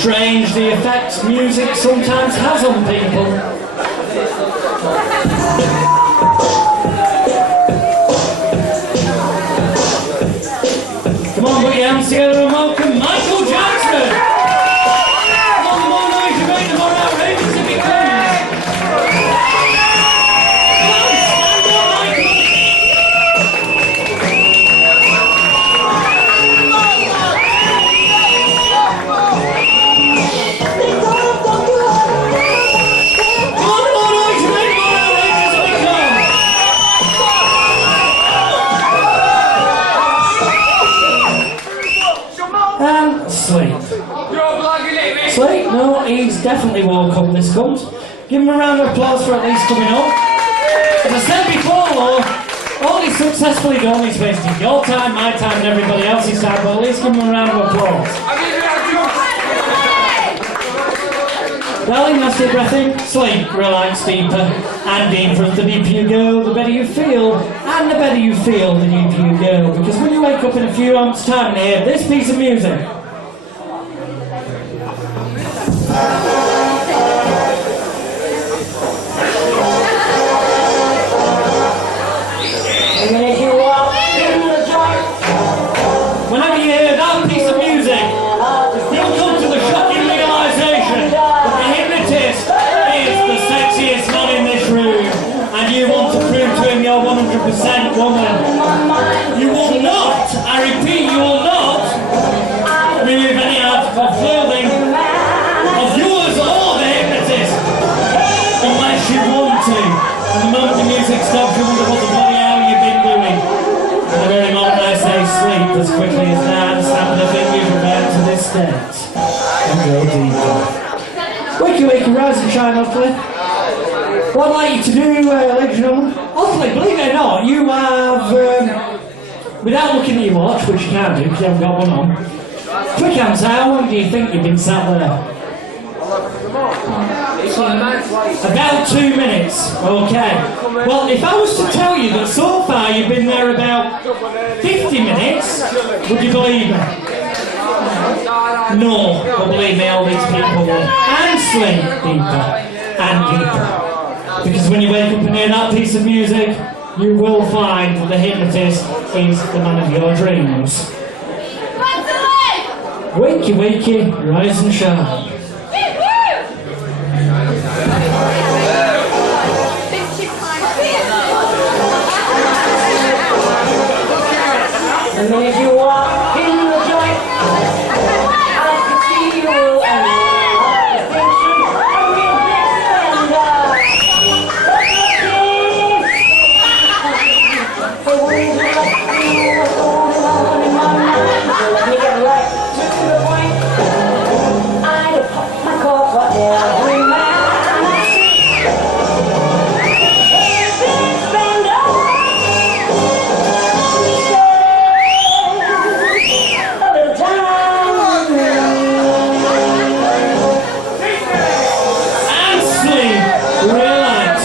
Strange the effects music sometimes has on people. Come on, put your hands together and welcome Michael Jackson! Come on, the more noise you make, the more outrageous it becomes. Come on, stand up, Michael! Sleep? No, he's definitely woke up this comes. Give him a round of applause for at least coming up. As I said before though, all he's successfully done is wasting your time, my time and everybody else's time, but at least give him a round of applause. Darling, that's your breath in. Sleep, relax deeper and deeper. The deeper you go, the better you feel. And the better you feel, the deeper you go. Because when you wake up in a few moments' time and hear this piece of music, whenever you hear that piece of music, you'll come to the shocking realisation that the hypnotist is the sexiest man in this room, and you want to prove to him you're 100% woman. You will not, I repeat, you will not remove any article of clothing of yours or the hypnotist unless you want to. And the moment the music stops, you wonder what the bloody hell you've been doing. as quickly as that, snap the fingers around to this state. And go deeper. Wakey, wakey, rise and shine, hopefully. What I'd like you to do, ladies and gentlemen, hopefully, believe it or not, you have, without looking at your watch, which you can't do because you haven't got one on, quick answer, how long do you think you've been sat there? About 2 minutes, okay. Well, if I was to tell you that so far you've been there about 50 minutes, would you believe me? No, but believe me, all these people will. And sleep deeper, and deeper. Because when you wake up and hear that piece of music, you will find that the hypnotist is the man of your dreams. Wakey, wakey, rise and shine. And if you walk in the joint, I can see you and your distinction of Let me get right to the point. I pop my cork right there. Relax.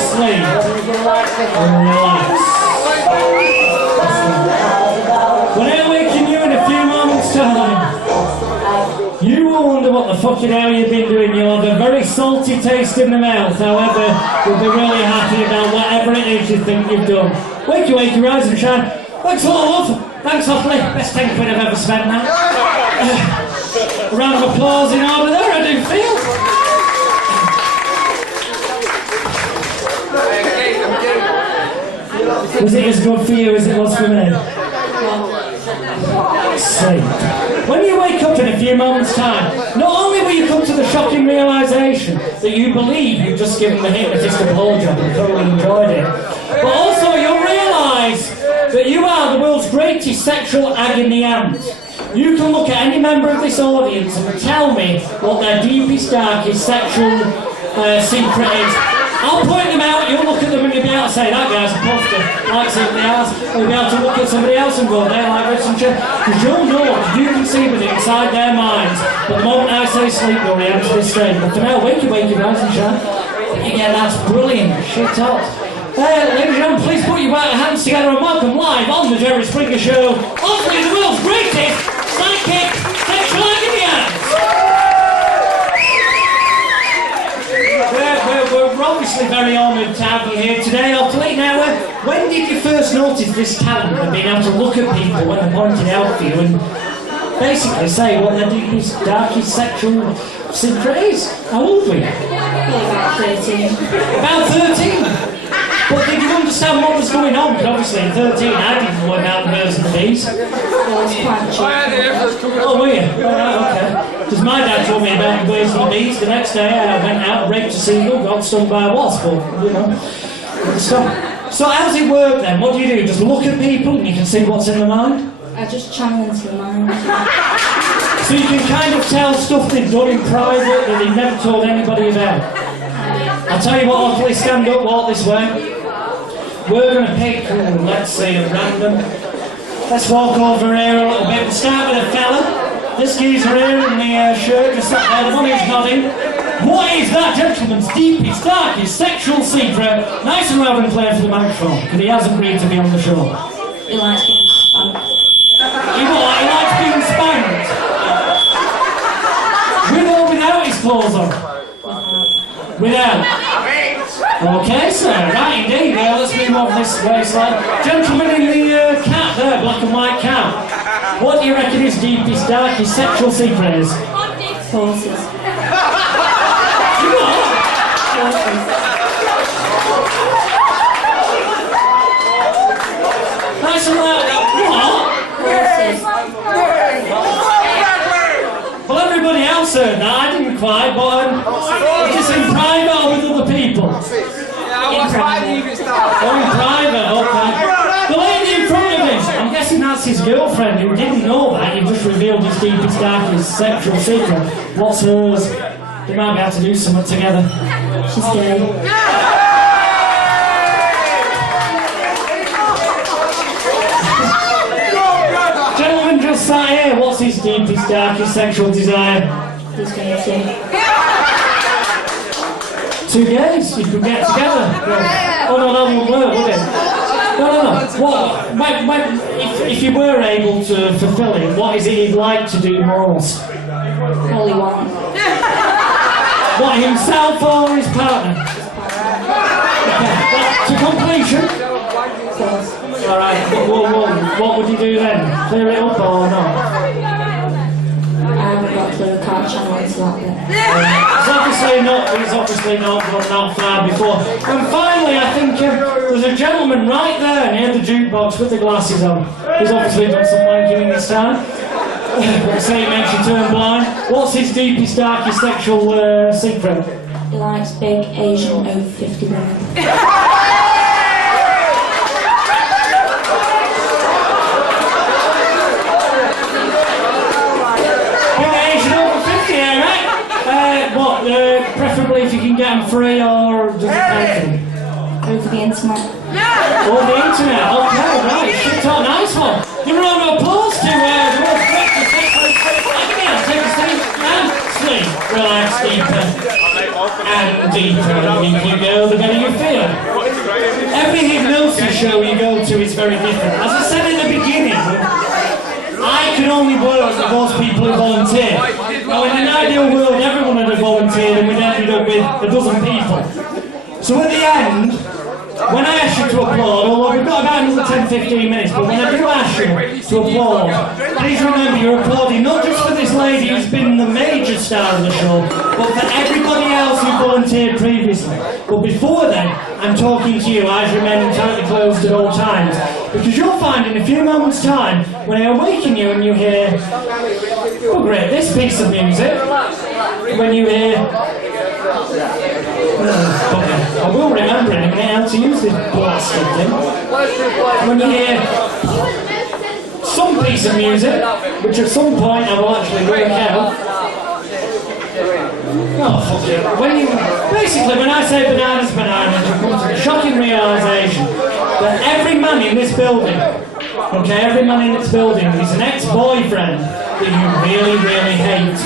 When I awaken you in a few moments' time, you will wonder what the fucking hell you've been doing. You'll have a very salty taste in the mouth. However, you'll be really happy about whatever it is you think you've done. Wakey, wakey, rise and shine. Thanks a lot, love. Thanks awfully. Best 10 quid I've ever spent now. A round of applause in order there, I do feel. Was it as good for you as it was for me? Sleep. When you wake up in a few moments' time, not only will you come to the shocking realisation that you believe you've just given the hypnotist a blowjob and thoroughly enjoyed it, but also you'll realise that you are the world's greatest sexual agony aunt. You can look at any member of this audience and tell me what their deepest, darkest sexual secret is. I'll point them out, you'll look at them and you'll be able to say, that guy's a poster, like somebody else. You'll be able to look at somebody else and go, they're like this and shit. Because you'll know, you can see with it inside their minds. But the moment I say sleep, you'll react to this state. But for now, wakey, wakey, rise and shine. Yeah, that's brilliant. Shit hot. Ladies and gentlemen, please put your right hands together and welcome live on the Jerry Springer Show, hopefully the world's greatest psychic sexual agony aunt. We're obviously very honoured to have you here today. Hopefully, now, when did you first notice this talent of being able to look at people when they're pointed out for you and basically say what their deepest, darkest sexual secret is? How old were you? About 13. About 13? But did you understand what was going on? Because obviously at 13 I didn't work out the birds and the bees. Oh, were you? Okay. Because my dad told me about the birds and the bees. The next day I went out and raped a seagull, got stung by a wasp, or, you know. So how does it work then? What do? Just look at people and you can see what's in their mind? I just channel into the mind. So you can kind of tell stuff they've done in private that they've never told anybody about. I'll tell you what, hopefully stand up, walk this way. We're going to pick, let's say, at random. Let's walk over here a little bit. We'll start with a fella. This geezer here in the shirt, just sat there, the one who's nodding. What is that gentleman's deepest, darkest sexual secret? Nice and loud and clear for the microphone, because he hasn't agreed to be on the show. He likes being spanked. He likes being spanked. With or without his clothes on? Without. Okay, sir, right indeed. Let's move on this way slightly. Gentleman in the cap there, black and white cap. What do you reckon his deepest, darkest sexual secret is? Horses. You what? Nice and loud. What? Horses. Well, everybody else heard that. I didn't quite, but is this in private or with other people? In private. Oh, in private, okay. The lady in front of him, I'm guessing that's that's his girlfriend who didn't know that. He just revealed his deepest, darkest sexual secret. What's hers? They might be able to do something together. She's gay. Gentleman just sat here. What's his deepest, darkest sexual desire? He's gay too. Two gays, you could get together. Oh no, that wouldn't work, would it? No. What? If you were able to fulfill it, what is it you'd like to do most? All he wants. What, himself or his partner? Okay. To completion? Alright, what would you do then? Clear it up or not? I haven't got to can't channel into that bit. He's obviously not gone that far before. And finally, I think there's a gentleman right there near the jukebox with the glasses on. He's obviously done some wanking in his time. Say it makes you turn blind. What's his deepest, darkest sexual secret? He likes big Asian over 50 women. Preferably if you can get them free, or does it pay them? Over the internet. Over the internet, okay, right. TikTok, nice one. Give a round of applause to the world's greatest sexual again. Take a seat and sleep. Relax deeper and deeper. The deeper you go, the better you feel. Every hypnosis show you go to is very different. As I said in the beginning, I can only work with those people who volunteer. Now, in an ideal world, everyone would have volunteered and we'd ended up with a dozen people. So at the end, when I ask you to applaud, although we've got about another 10-15 minutes, but when I do ask you to applaud, please remember you're applauding not just for this lady who's been the major star of the show, but for everybody else who volunteered previously. But before then, I'm talking to you, eyes remaining tightly closed at all times, because you'll find in a few moments' time, when I awaken you and you hear, oh great, this piece of music, when you hear, I will remember in a minute how to use this blasted thing. When you hear some piece of music, which at some point I will actually work out. Oh, fuck it. Basically, when I say bananas, you come to the shocking realisation that every man in this building, okay, every man in this building is an ex-boyfriend that you really, really hate.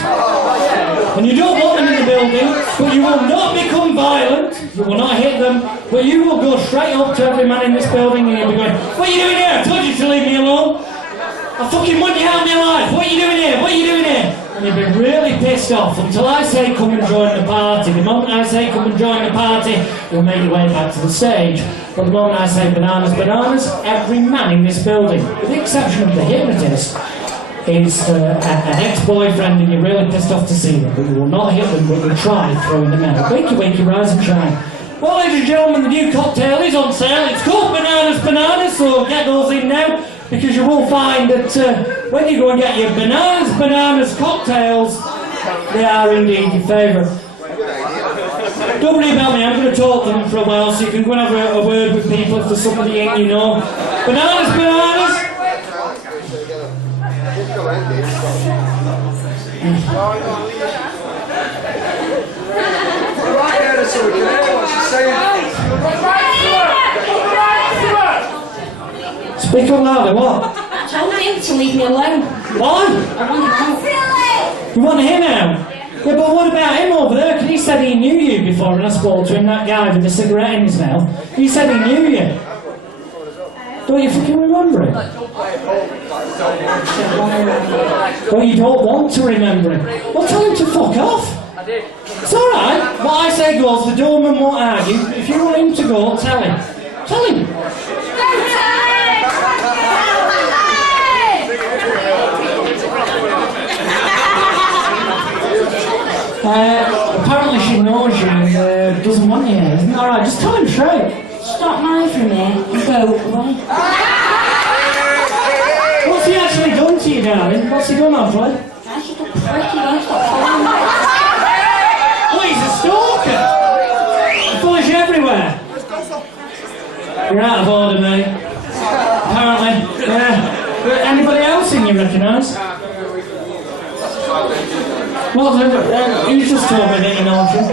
And you don't want them in the building, but you will not become violent, you will not hit them, but you will go straight up to every man in this building and you'll be going, what are you doing here? I told you to leave me alone. I fucking want you out of my life. What are you doing here? What are you doing here? And you'll be really pissed off until I say come and join the party. The moment I say come and join the party, you'll make your way back to the stage. But the moment I say bananas, every man in this building, with the exception of the hypnotist, is an ex-boyfriend and you're really pissed off to see them, but you will not hit them, but you'll try throwing them out. Wakey, wakey, rise and shine. Well, ladies and gentlemen, the new cocktail is on sale. It's called Bananas, so get those in now, because you will find that when you go and get your Bananas cocktails, they are indeed your favourite. Don't worry about me, I'm going to talk to them for a while, so you can go and have a word with people if there's somebody in you know. Bananas! Speak up louder, what? I told him to leave me alone. What? I want him out. You want him out? Yeah, but what about him over there? Because he said he knew you before and I spoke to him, that guy with the cigarette in his mouth. He said he knew you. Don't you fucking remember it? Well, you don't want to remember it. Well, tell him to fuck off. It's alright. What I say goes, the doorman won't argue. If you want him to go, tell him. Tell him. Apparently she knows you and doesn't want you here. Isn't that alright? Just tell him straight. Stop minding me and go away. What's he actually done to you, darling? What's he done, Alfred? I should have freaking out. Stop following me. Oh, he's a stalker! He follows you everywhere. You're out of order, mate. Apparently. Yeah. you recognise? Well, you just told me that you know him.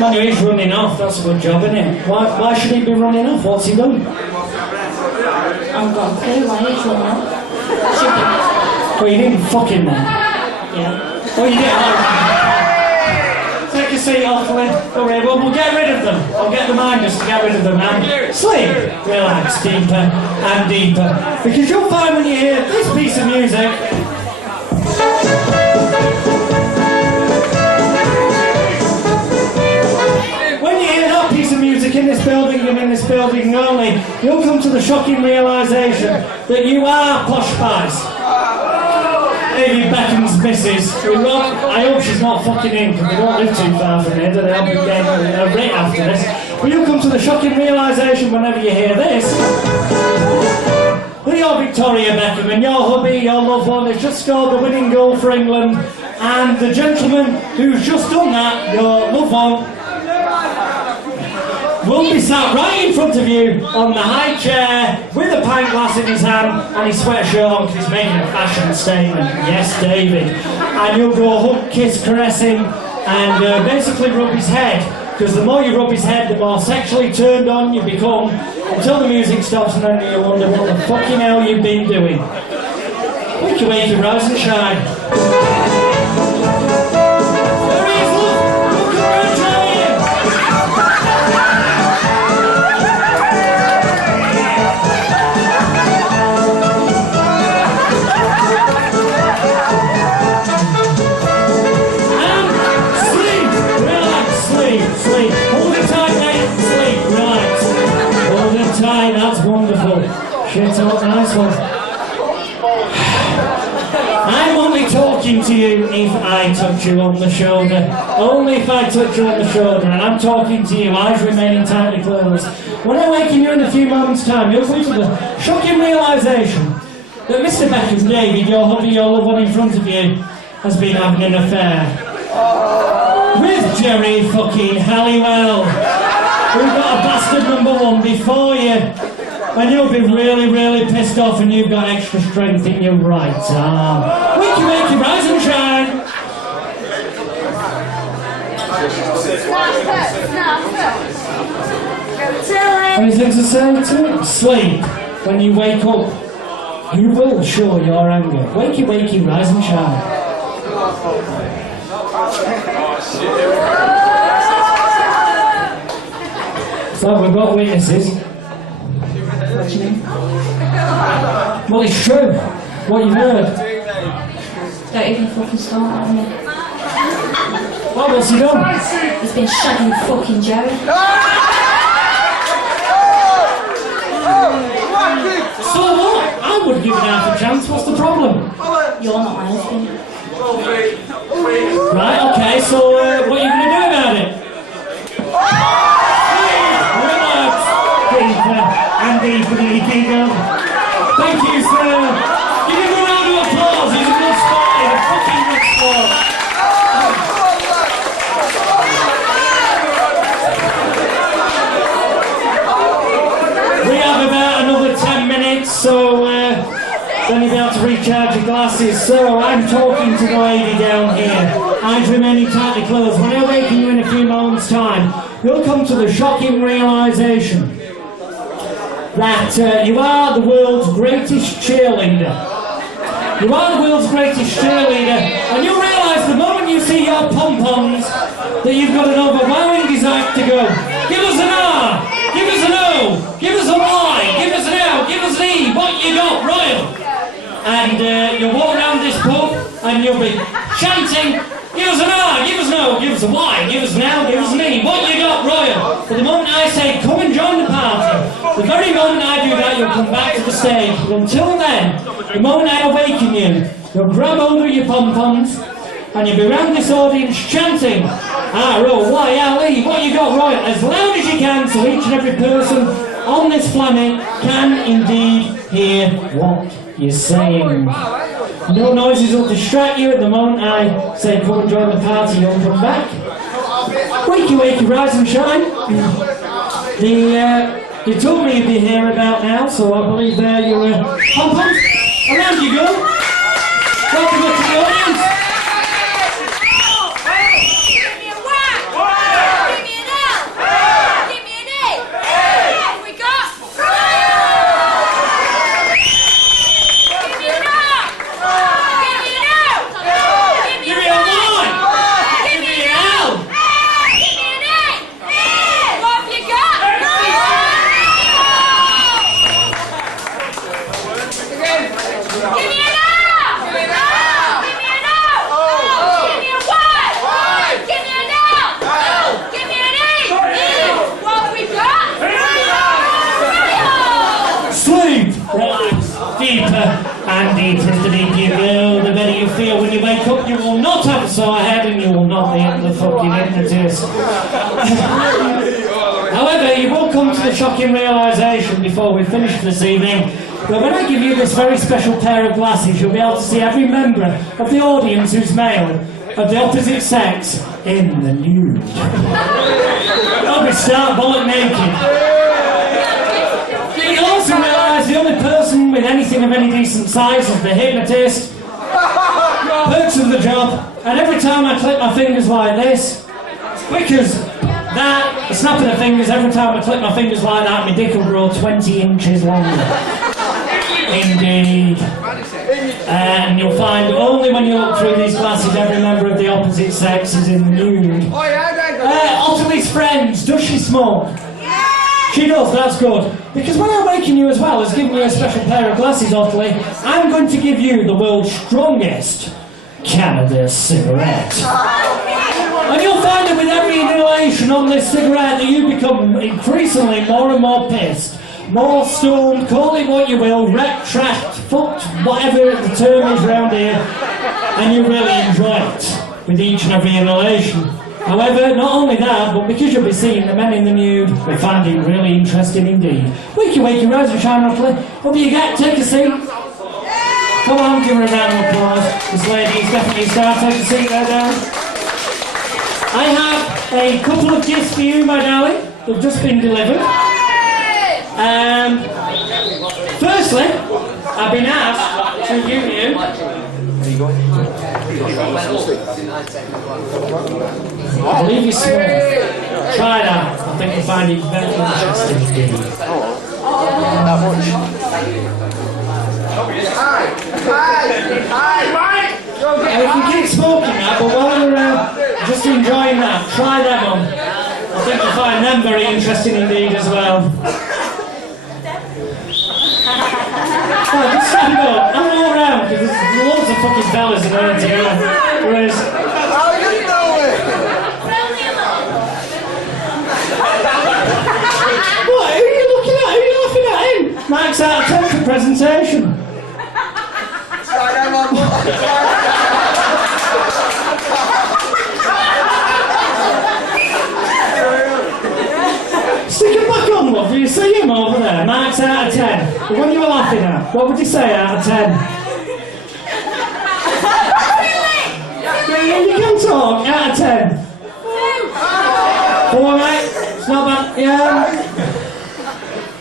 Man, he's running off, that's a good job, isn't it? Why should he be running off? What's he done? I've got a clue why he's running off. Well, you didn't fuck him then. Yeah. Oh, you did? Take a seat, Othley. Don't worry, we'll get rid of them. I'll get the minders to get rid of them and sleep. Relax, deeper and deeper. Because you'll find when you hear this piece of music, in this building and in this building only, you'll come to the shocking realisation that you are posh pies. Maybe Beckham's missus, I hope she's not fucking in, because we don't live too far from here, that I'll be getting a rate after this. But you'll come to the shocking realisation whenever you hear this, that you're Victoria Beckham and your hubby, your loved one, has just scored the winning goal for England, and the gentleman who's just done that, your loved one, will be sat right in front of you on the high chair with a pint glass in his hand and his sweatshirt on because he's making a fashion statement. Yes, David. And you'll go hug, kiss, caress him and basically rub his head, because the more you rub his head, the more sexually turned on you become, until the music stops and then you wonder what the fucking hell you've been doing. Wakey, wakey, rise and shine. Shit, nice one. I'm only talking to you if I touch you on the shoulder. Only if I touch you on the shoulder, and I'm talking to you, eyes remaining tightly closed. When I waken you in a few moments' time, you'll come to the shocking realisation that Mr. Beckham, David, your hubby, your loved one in front of you, has been having an affair with Jerry fucking Halliwell. We've got a bastard number one before you. And you'll be really, really pissed off, and you've got extra strength in your right arm. Wakey, wakey, rise and shine. Anything to say to it? Sleep. When you wake up, you will show your anger. Wakey, wakey, rise and shine. So we've got witnesses. Well, it's true. What you've heard. Don't even fucking start on me. Well, what's he done? He's been shagging fucking Jerry. So what? I would give it half a chance. What's the problem? You're not my husband. Right, okay, so what are you going to do about it? Relax. Deeper and deeper, deeper. Thank you, sir. Give him a round of applause. He's a good sport. He's a fucking good sport. We have about another 10 minutes, so then you'll be able to recharge your glasses. So I'm talking to the lady down here. Eyes remaining tightly closed. When I awaken you in a few moments' time, you'll come to the shocking realisation that you are the world's greatest cheerleader. You are the world's greatest cheerleader, and you'll realise the moment you see your pom-poms that you've got an overwhelming desire to go, give us an R, give us an O, give us a Y, give us an L, give us an E, what you got, Royal? And you'll walk around this pub and you'll be chanting, give us an R, give us an O, give us a Y, give us an L, give us an E, what you got, Royal? But the moment I say, come and join the party, the very moment I do that, you'll come back to the stage. But until then, the moment I awaken you, you'll grab hold of your pom-poms and you'll be around this audience chanting R-O-Y-L-E, what you got, Royal? As loud as you can, so each and every person on this planet can indeed hear what you're saying. No noises will distract you. At the moment I say come and join the party, you'll come back. Wakey, wakey, rise and shine. You told me you'd be here about now, so I believe they're your pom-poms. Around you go. Welcome up to the audience. Give me a Y. Give me an L. Give me an A. What have we got? Give me an R. Give me an O. Give me Give me a a Y. Y. Give me an L. Give me an A. What have you got? Give me an R. Give me an O. Give me a Y. Give me an L. Give me an E. What have we got? Sleep. Relax. Deeper and deeper. The deeper you go, the better you feel when you wake up. You will not have a sore head and you will not be the fucking hypnotist. However, you will come to the shocking realisation before we finish this evening that when I give you this very special pair of glasses, you'll be able to see every member of the audience who's male of the opposite sex in the nude. They'll be stark bollock naked. You also realise the only person with anything of any decent size is the hypnotist. Perks of the job, and every time I click my fingers like this, because that, the snap of the fingers, every time I click my fingers like that, my dick will grow 20 inches longer. Indeed. And you'll find only when you look through these glasses every member of the opposite sex is in the nude. Otterly's friends, does she smoke? She does, that's good. Because when I'm waking you as well as giving you a special pair of glasses, Otterly, I'm going to give you the world's strongest cannabis cigarette. And you'll find that with every inhalation on this cigarette that you become increasingly more and more pissed. More stoned, call it what you will, wrecked, trashed, fucked, whatever the term is round here, and you really enjoy it with each and every inhalation. However, not only that, but because you'll be seeing the men in the nude, we find it really interesting indeed. Wakey, rise and shine, Otterly. Up you get, take a seat. Come on, give her a round of applause. This lady is definitely a star, take a seat there, darling. I have a couple of gifts for you, my darling. They've just been delivered. Firstly, I've been asked to give you I believe you smell. Try that. I think you'll find it very interesting indeed. You can keep smoking that, but while we're just enjoying that, try them on. I think you'll find them very interesting indeed as well. Oh, just stand up. I'm all around because there's loads of fucking fellas in there together. Whereas. How you doing? What? Who are you looking at? Who are you laughing at him? Mark's out of 10 for presentation. Stick it back on, love. Do you see him over there? Mark's out of 10. What are you laughing at? What would you say out of 10? Yeah, you can talk. Out of 10. All right. It's not bad. Yeah.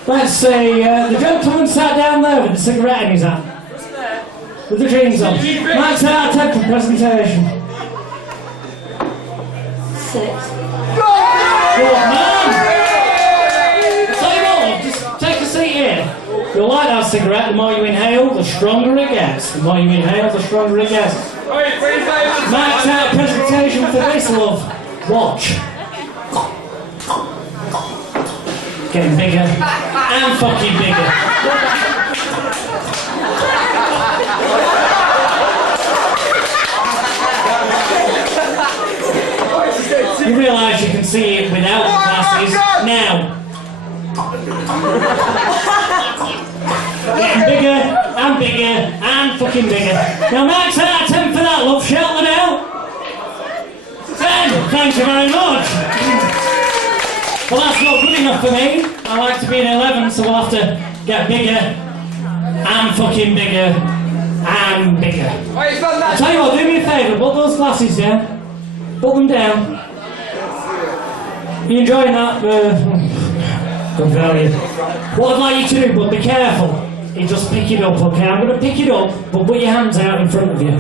Let's see. The gentleman sat down there with the cigarette in his hand. With the jeans on. Mark's out of 10 for presentation. 6. Good man. Tell you what, love, just take a seat here. You'll like that cigarette. The more you inhale, the stronger it gets. The more you inhale, the stronger it gets. Mark's out of presentation for this, love. Watch. Getting bigger and fucking bigger. You realise you can see it without the glasses now. Getting bigger and bigger and fucking bigger. Now Mark's out of 10 for that, love. Shout it out. 10. Thank you very much. Well, that's not good enough for me. I like to be an 11, so we'll have to get bigger and fucking bigger and bigger. I'll tell you what, do me a favour, put those glasses down. Put them down. You enjoying that? Good value. What I'd like you to do, but be careful. you just pick it up, okay? I'm going to pick it up, but put your hands out in front of you.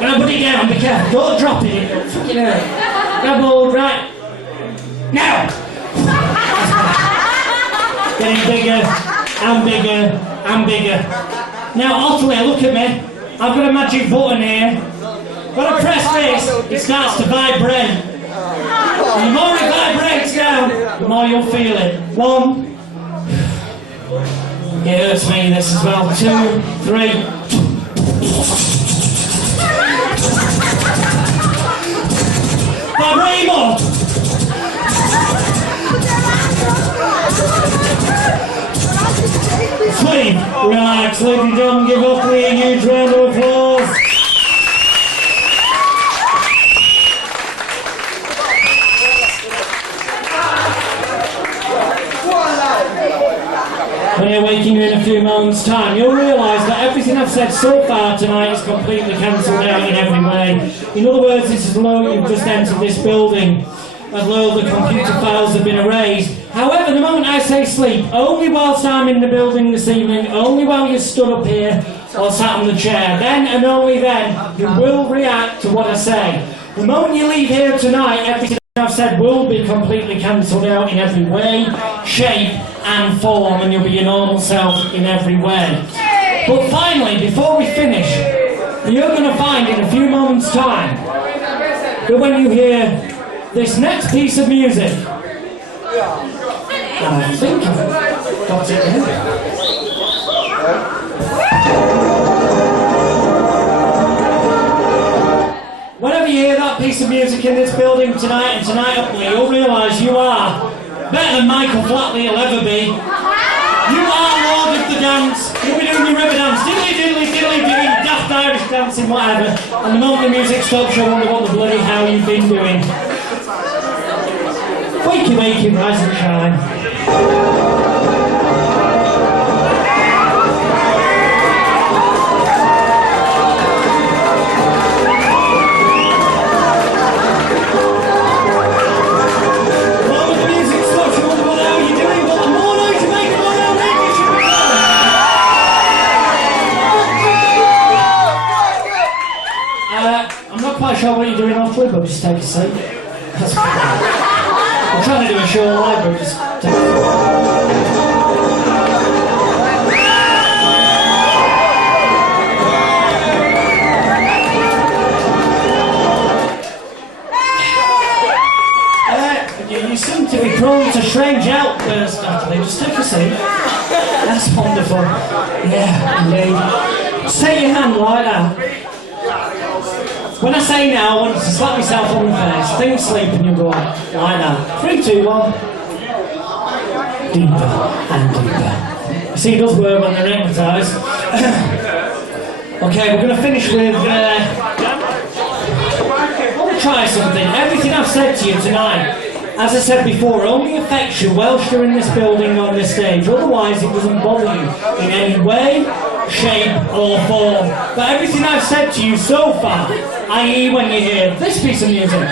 Now put it down, be careful, don't drop it. Fucking hell. Grab hold, right. Now! Getting bigger, and bigger, and bigger. Now, Ottilie, look at me. I've got a magic button here. When I press this, it starts to vibrate. And the more it vibrates down, the more you'll feel it. 1. It hurts me, this as well. 2, 3. Vibrate more. Sleep, relax, ladies and gentlemen, give Ottilie a huge round of applause. When I awaken you in a few moments' time, you'll realise that everything I've said so far tonight is completely cancelled out in every way. In other words, this is low, you've just entered this building. As low, the computer files have been erased. However, the moment I say sleep, only whilst I'm in the building this evening, only while you're stood up here or sat on the chair, then and only then, you will react to what I say. The moment you leave here tonight, everything I've said will be completely cancelled out in every way, shape and form, and you'll be your normal self in every way. But finally, before we finish, you're going to find in a few moments' time that when you hear this next piece of music, and I think I've got it here. Whenever you hear that piece of music in this building tonight and tonight up there, you'll realise you are better than Michael Flatley will ever be. You are Lord of the Dance. You'll be doing your river dance, diddly diddly diddly diddly, daft Irish dancing, whatever. And the moment the music stops, you'll wonder what the bloody hell you've been doing. Wakey wakey, rise and shine. I'm not quite sure what you're doing Ottilie, but just take a seat. That's fine. I'm trying to do a show live, but just take a seat. You seem to be prone to strange outbursts, Ottilie. Just take a seat. That's wonderful. Yeah, indeed. Take your hand like that. When I say now, I want you to slap myself on the face. Think sleep and you'll go like that. 3, 2, 1. Deeper and deeper. You see, it does work when they're hypnotised. Okay, we're going to finish with... I want to try something. Everything I've said to you tonight, as I said before, only affects you whilst you're in this building on this stage. Otherwise, it doesn't bother you in any way, shape or form. But everything I've said to you so far, i.e. when you hear this piece of music,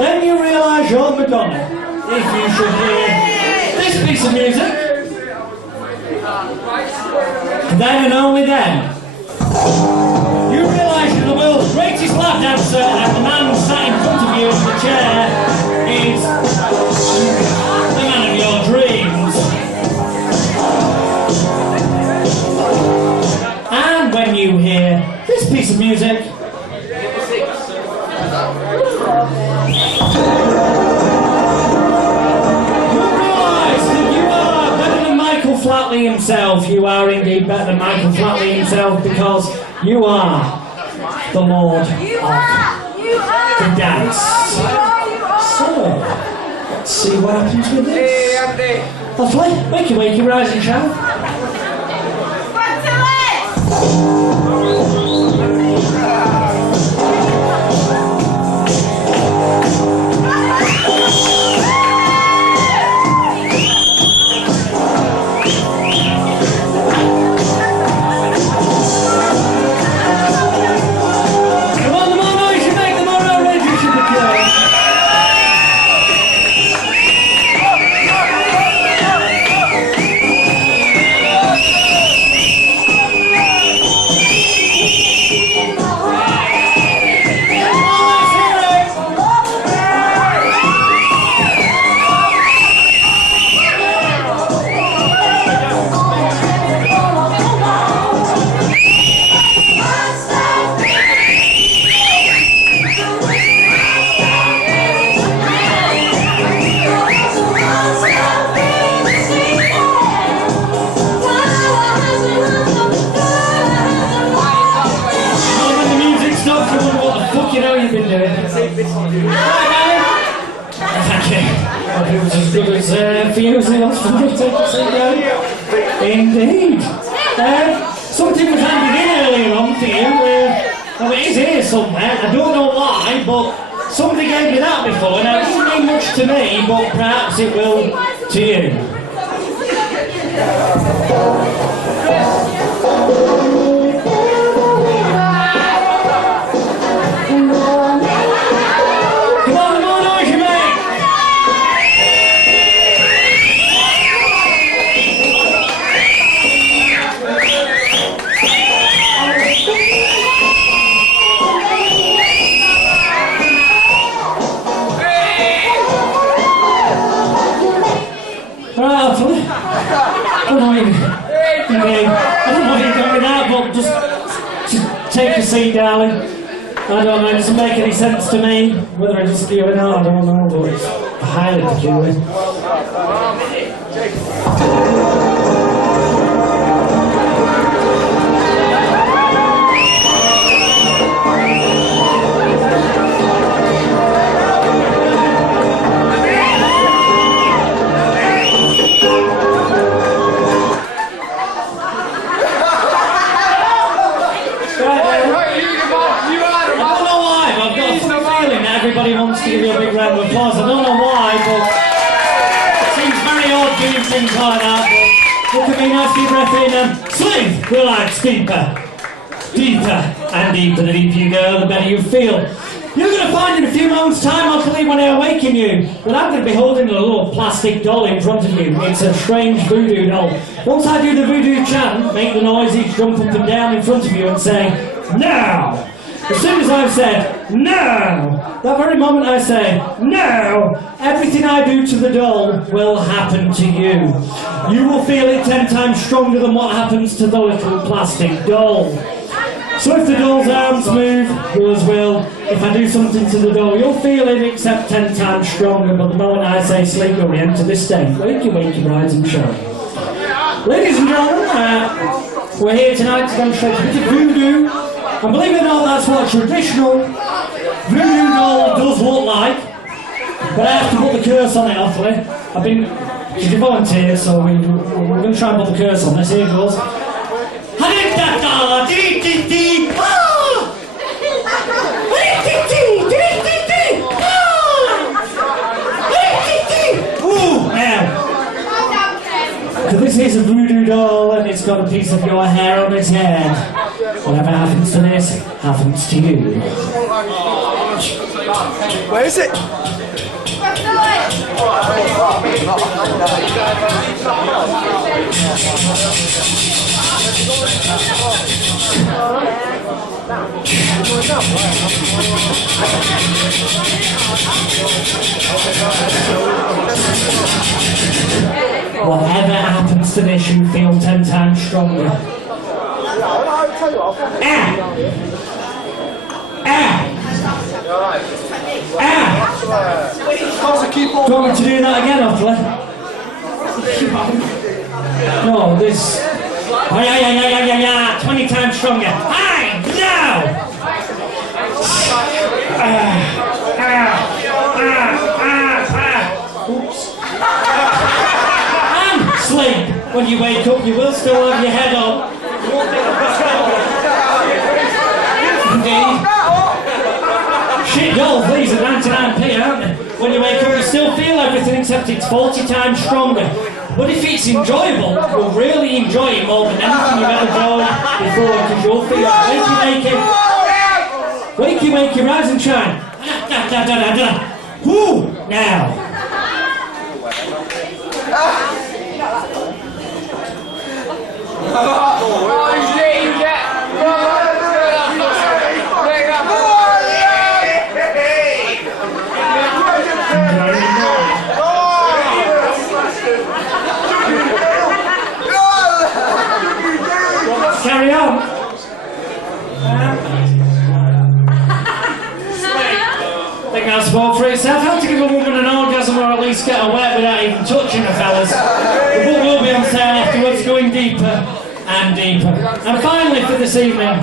then you realise you're Madonna. If you should hear this piece of music, then and only then, you realise you're the world's greatest lap dancer, and the man sat in front of you in the chair is the man of your dreams. And when you hear this piece of music, you realise that you are better than Michael Flatley himself. You are indeed better than Michael Flatley himself, because you are the Lord of the Dance. So, let's see what happens with this. Ottilie, wakey wakey, rise and shine. you wonder what the fuck you know you've been doing. Thank you. Hope it was as good as for you as it was for me. Take a seat down. Indeed. Something was handed in earlier on for you. Well, it is here somewhere. I don't know why, but somebody gave me that before. Now, it doesn't mean much to me, but perhaps it will to you. Come on, the more noise you make! I don't know what you've done with that, but just take a seat, darling. I don't know, it doesn't make any sense to me. Whether I just do it or not, I don't know, but it's highly peculiar. Everybody wants to give you a big round of applause. I don't know why, but it seems very odd doing things like that. But look at me, nice deep breath in and sleep. Relax, deeper. Deeper and deeper. The deeper you go, the better you feel. You're going to find in a few moments' time, I'll believe when I awaken you, that I'm going to be holding a little plastic doll in front of you. It's a strange voodoo doll. Once I do the voodoo chant, make the noise each jump up and down in front of you and say, now! As soon as I've said, no, that very moment I say, no, everything I do to the doll will happen to you. You will feel it 10 times stronger than what happens to the little plastic doll. So if the doll's arms move, yours will. If I do something to the doll, you'll feel it except 10 times stronger, but the moment I say sleep, you'll re-enter this state. Wake you, rise and shine. Ladies and gentlemen, we're here tonight to demonstrate a bit of voodoo. And believe it or not, that's what a traditional voodoo doll does look like. But I have to put the curse on it, awfully. She's a volunteer, so we're going to try and put the curse on this. Here it goes. Ooh, now. This is a voodoo doll and it's got a piece of your hair on its head. Whatever happens to this, happens to you. Where is it? Whatever happens to this, you feel 10 times stronger. Do you want me to do that again, hopefully? No, this... Oh, yeah, 20 times stronger. Aye, now! Oops. And sleep. When you wake up, you will still have your head on. Indeed. Shit dolls, these are 99p, aren't they? When you wake up, you still feel everything except it's 40 times stronger. But if it's enjoyable, you'll really enjoy it more than anything you've ever done before, because you'll feel wakey, rise and shine. Whoo! Now. Carry on. I think that spoke for itself. How to give a woman an orgasm or at least get her wet without even touching her, fellas. The book will be on sale afterwards, going deeper and deeper. And finally for this evening,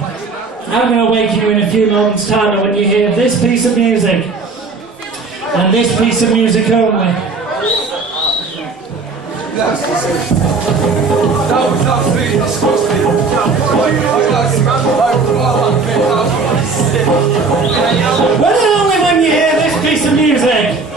I'm going to awaken you in a few moments' time, and when you hear this piece of music, and this piece of music only, when and only when you hear this piece of music,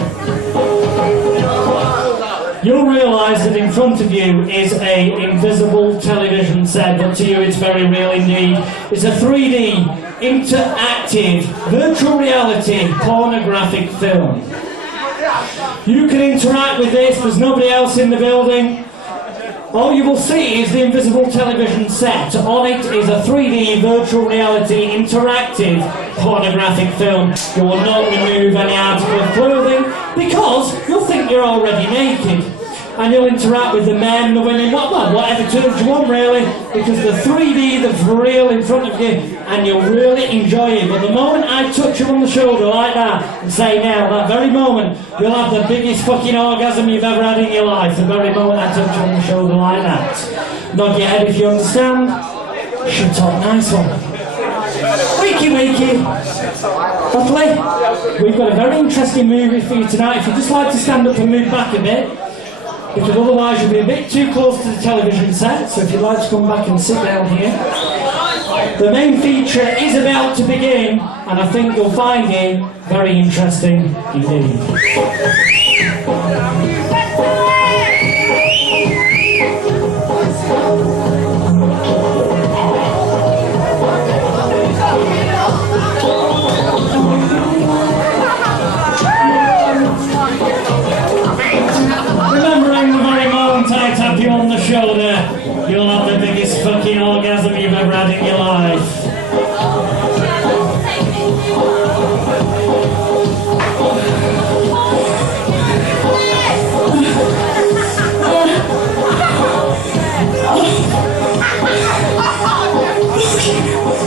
you'll realise that in front of you is a invisible television set, but to you it's very real indeed. It's a 3D, interactive, virtual reality, pornographic film. You can interact with this, there's nobody else in the building. All you will see is the invisible television set. On it is a 3D virtual reality interactive pornographic film. You will not remove any article of clothing because you'll think you're already naked. And you'll interact with the men, the women, whatever terms you want really, because the 3D that's real in front of you, and you'll really enjoy it. But the moment I touch you on the shoulder like that, and say now, that very moment, you'll have the biggest fucking orgasm you've ever had in your life, the very moment I touch you on the shoulder like that. Nod your head if you understand. Shut up, nice one. Wakey, wakey. Buckley, we've got a very interesting movie for you tonight. If you'd just like to stand up and move back a bit, because otherwise you'll be a bit too close to the television set, so if you'd like to come back and sit down here. The main feature is about to begin, and I think you'll find it very interesting indeed. I tap you on the shoulder, you'll have the biggest fucking orgasm you've ever had in your life.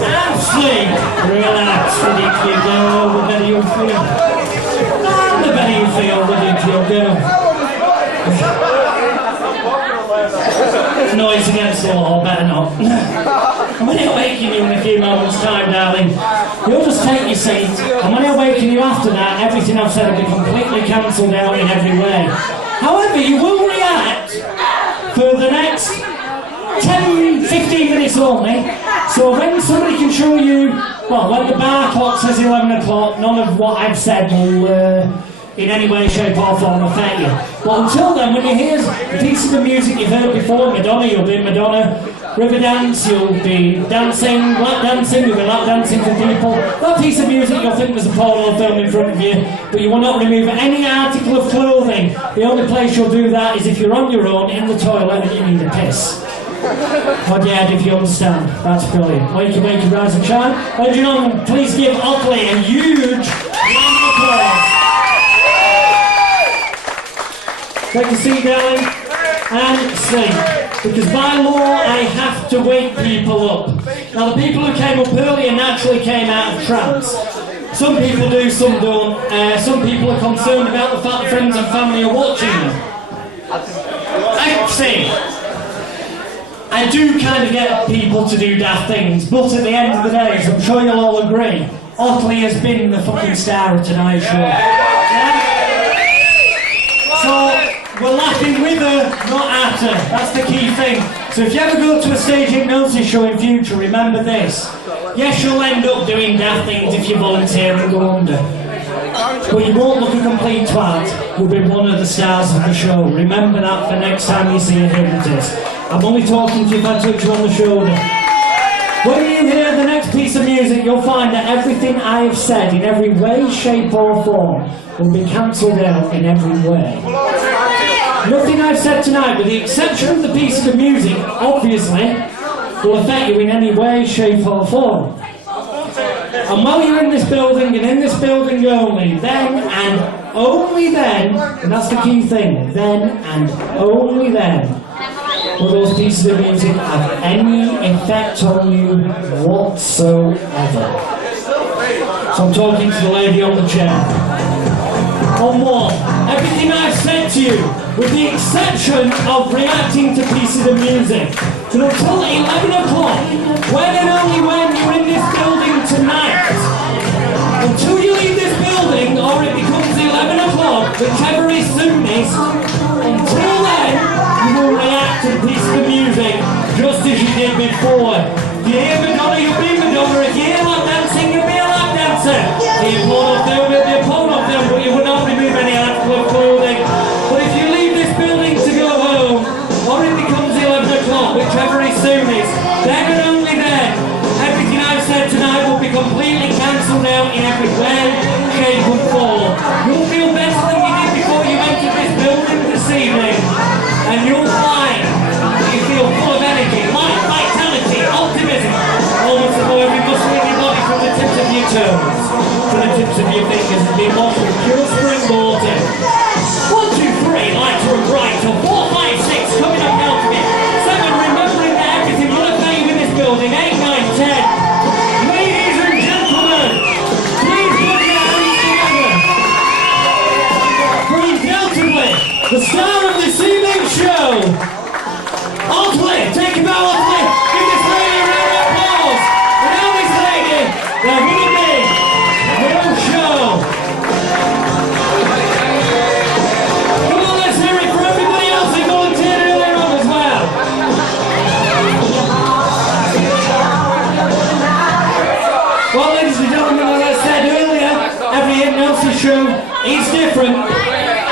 And sleep. Relax, the deeper you go, the better you feel. And the better you feel, the deeper you'll go. Noise against the wall, better not. And when I awaken you in a few moments' time, darling, you'll just take your seat, and when I awaken you after that, everything I've said will be completely cancelled out in every way. However, you will react for the next 10-15 minutes only, so when somebody can show you, well, when the bar clock says 11 o'clock, none of what I've said will in any way, shape or form affect you. But until then, when you hear a piece of the music you've heard before, Madonna, you'll be Madonna. Riverdance, you'll be dancing, lap dancing, you'll be lap dancing for people. That piece of music, you'll think there's a porno film in front of you, but you will not remove any article of clothing. The only place you'll do that is if you're on your own, in the toilet, and you need a piss. Nod your head if you understand. That's brilliant. Wakey, wakey, rise and shine. Ladies and gentlemen, please give Otley a huge round of applause. Take a seat, darling, and sleep. Because by law, I have to wake people up. Now, the people who came up earlier naturally came out of trance. Some people do, some don't. Some people are concerned about the fact that friends and family are watching them. I do kind of get people to do daft things, but at the end of the day, as I'm sure you'll all agree, Otley has been the fucking star of tonight's show. Yeah? So, we're laughing with her, not at her. That's the key thing. So if you ever go to a stage hypnosis show in future, remember this. Yes, you'll end up doing daft things if you volunteer and go under. But you won't look a complete twat. You'll be one of the stars of the show. Remember that for next time you see a hypnotist. I'm only talking to you if I touch you on the shoulder. When you hear the next piece of music, you'll find that everything I have said in every way, shape or form will be cancelled out in every way. Nothing I've said tonight, with the exception of the piece of music, obviously, will affect you in any way, shape or form. And while you're in this building, and in this building only, then and only then, and that's the key thing, then and only then, will those pieces of music have any effect on you whatsoever. So I'm talking to the lady on the chair. On one, everything I've said to you, with the exception of reacting to pieces of music, till until 11 o'clock, when and only when you're in this building until you leave this building or it becomes 11 o'clock, whichever is soonest, until then, you will react to this the music just as you did before. If you hear Madonna, you'll be Madonna. If you hear lap dancing, you'll be a lap dancer. If you pull off them, you'll be a pull off them, but you will not remove any article of clothing. But if you leave this building to go home, or it becomes 11 o'clock, whichever is soonest, then and only then, everything I've said tonight will be completely cancelled out in every way, shape and form. You'll feel better than you did before you entered this building this evening, and you'll find that you feel full of energy, life, vitality, optimism, almost as though every muscle in your body from the tips of your toes to the tips of your fingers has been washed with pure spring water. 1, 2, 3, lights from right to 4, 5, 6, coming up now to me. 7, remembering that everything will have made in this building. 8, 9, 10. Ladies and gentlemen, please put your hands together for undoubtedly the star of this evening's show, Otley. Take a bow, Otley. Give this lady a round of applause. Without this lady, there wouldn't be no show. Come on, let's hear it for everybody else who volunteered earlier on as well. Well, ladies and gentlemen, as I said earlier, every hypnosis show is different.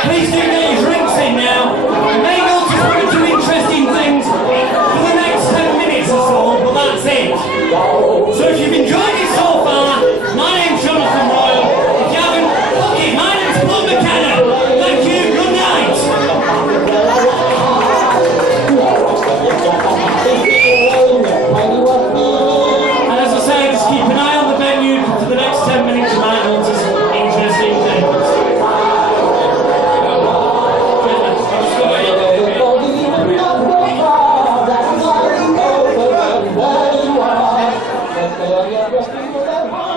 Please do get your drinks in now. You may notice one or two interesting things for the next 10 minutes or so, but that's it. So if you've enjoyed it so far, my name's Jonathan Royle. If you haven't, okay, my name's Paul McKenna. Thank you, good night. And as I say, just keep an eye on the venue for the next 10 minutes. You might notice interesting things. Thank you.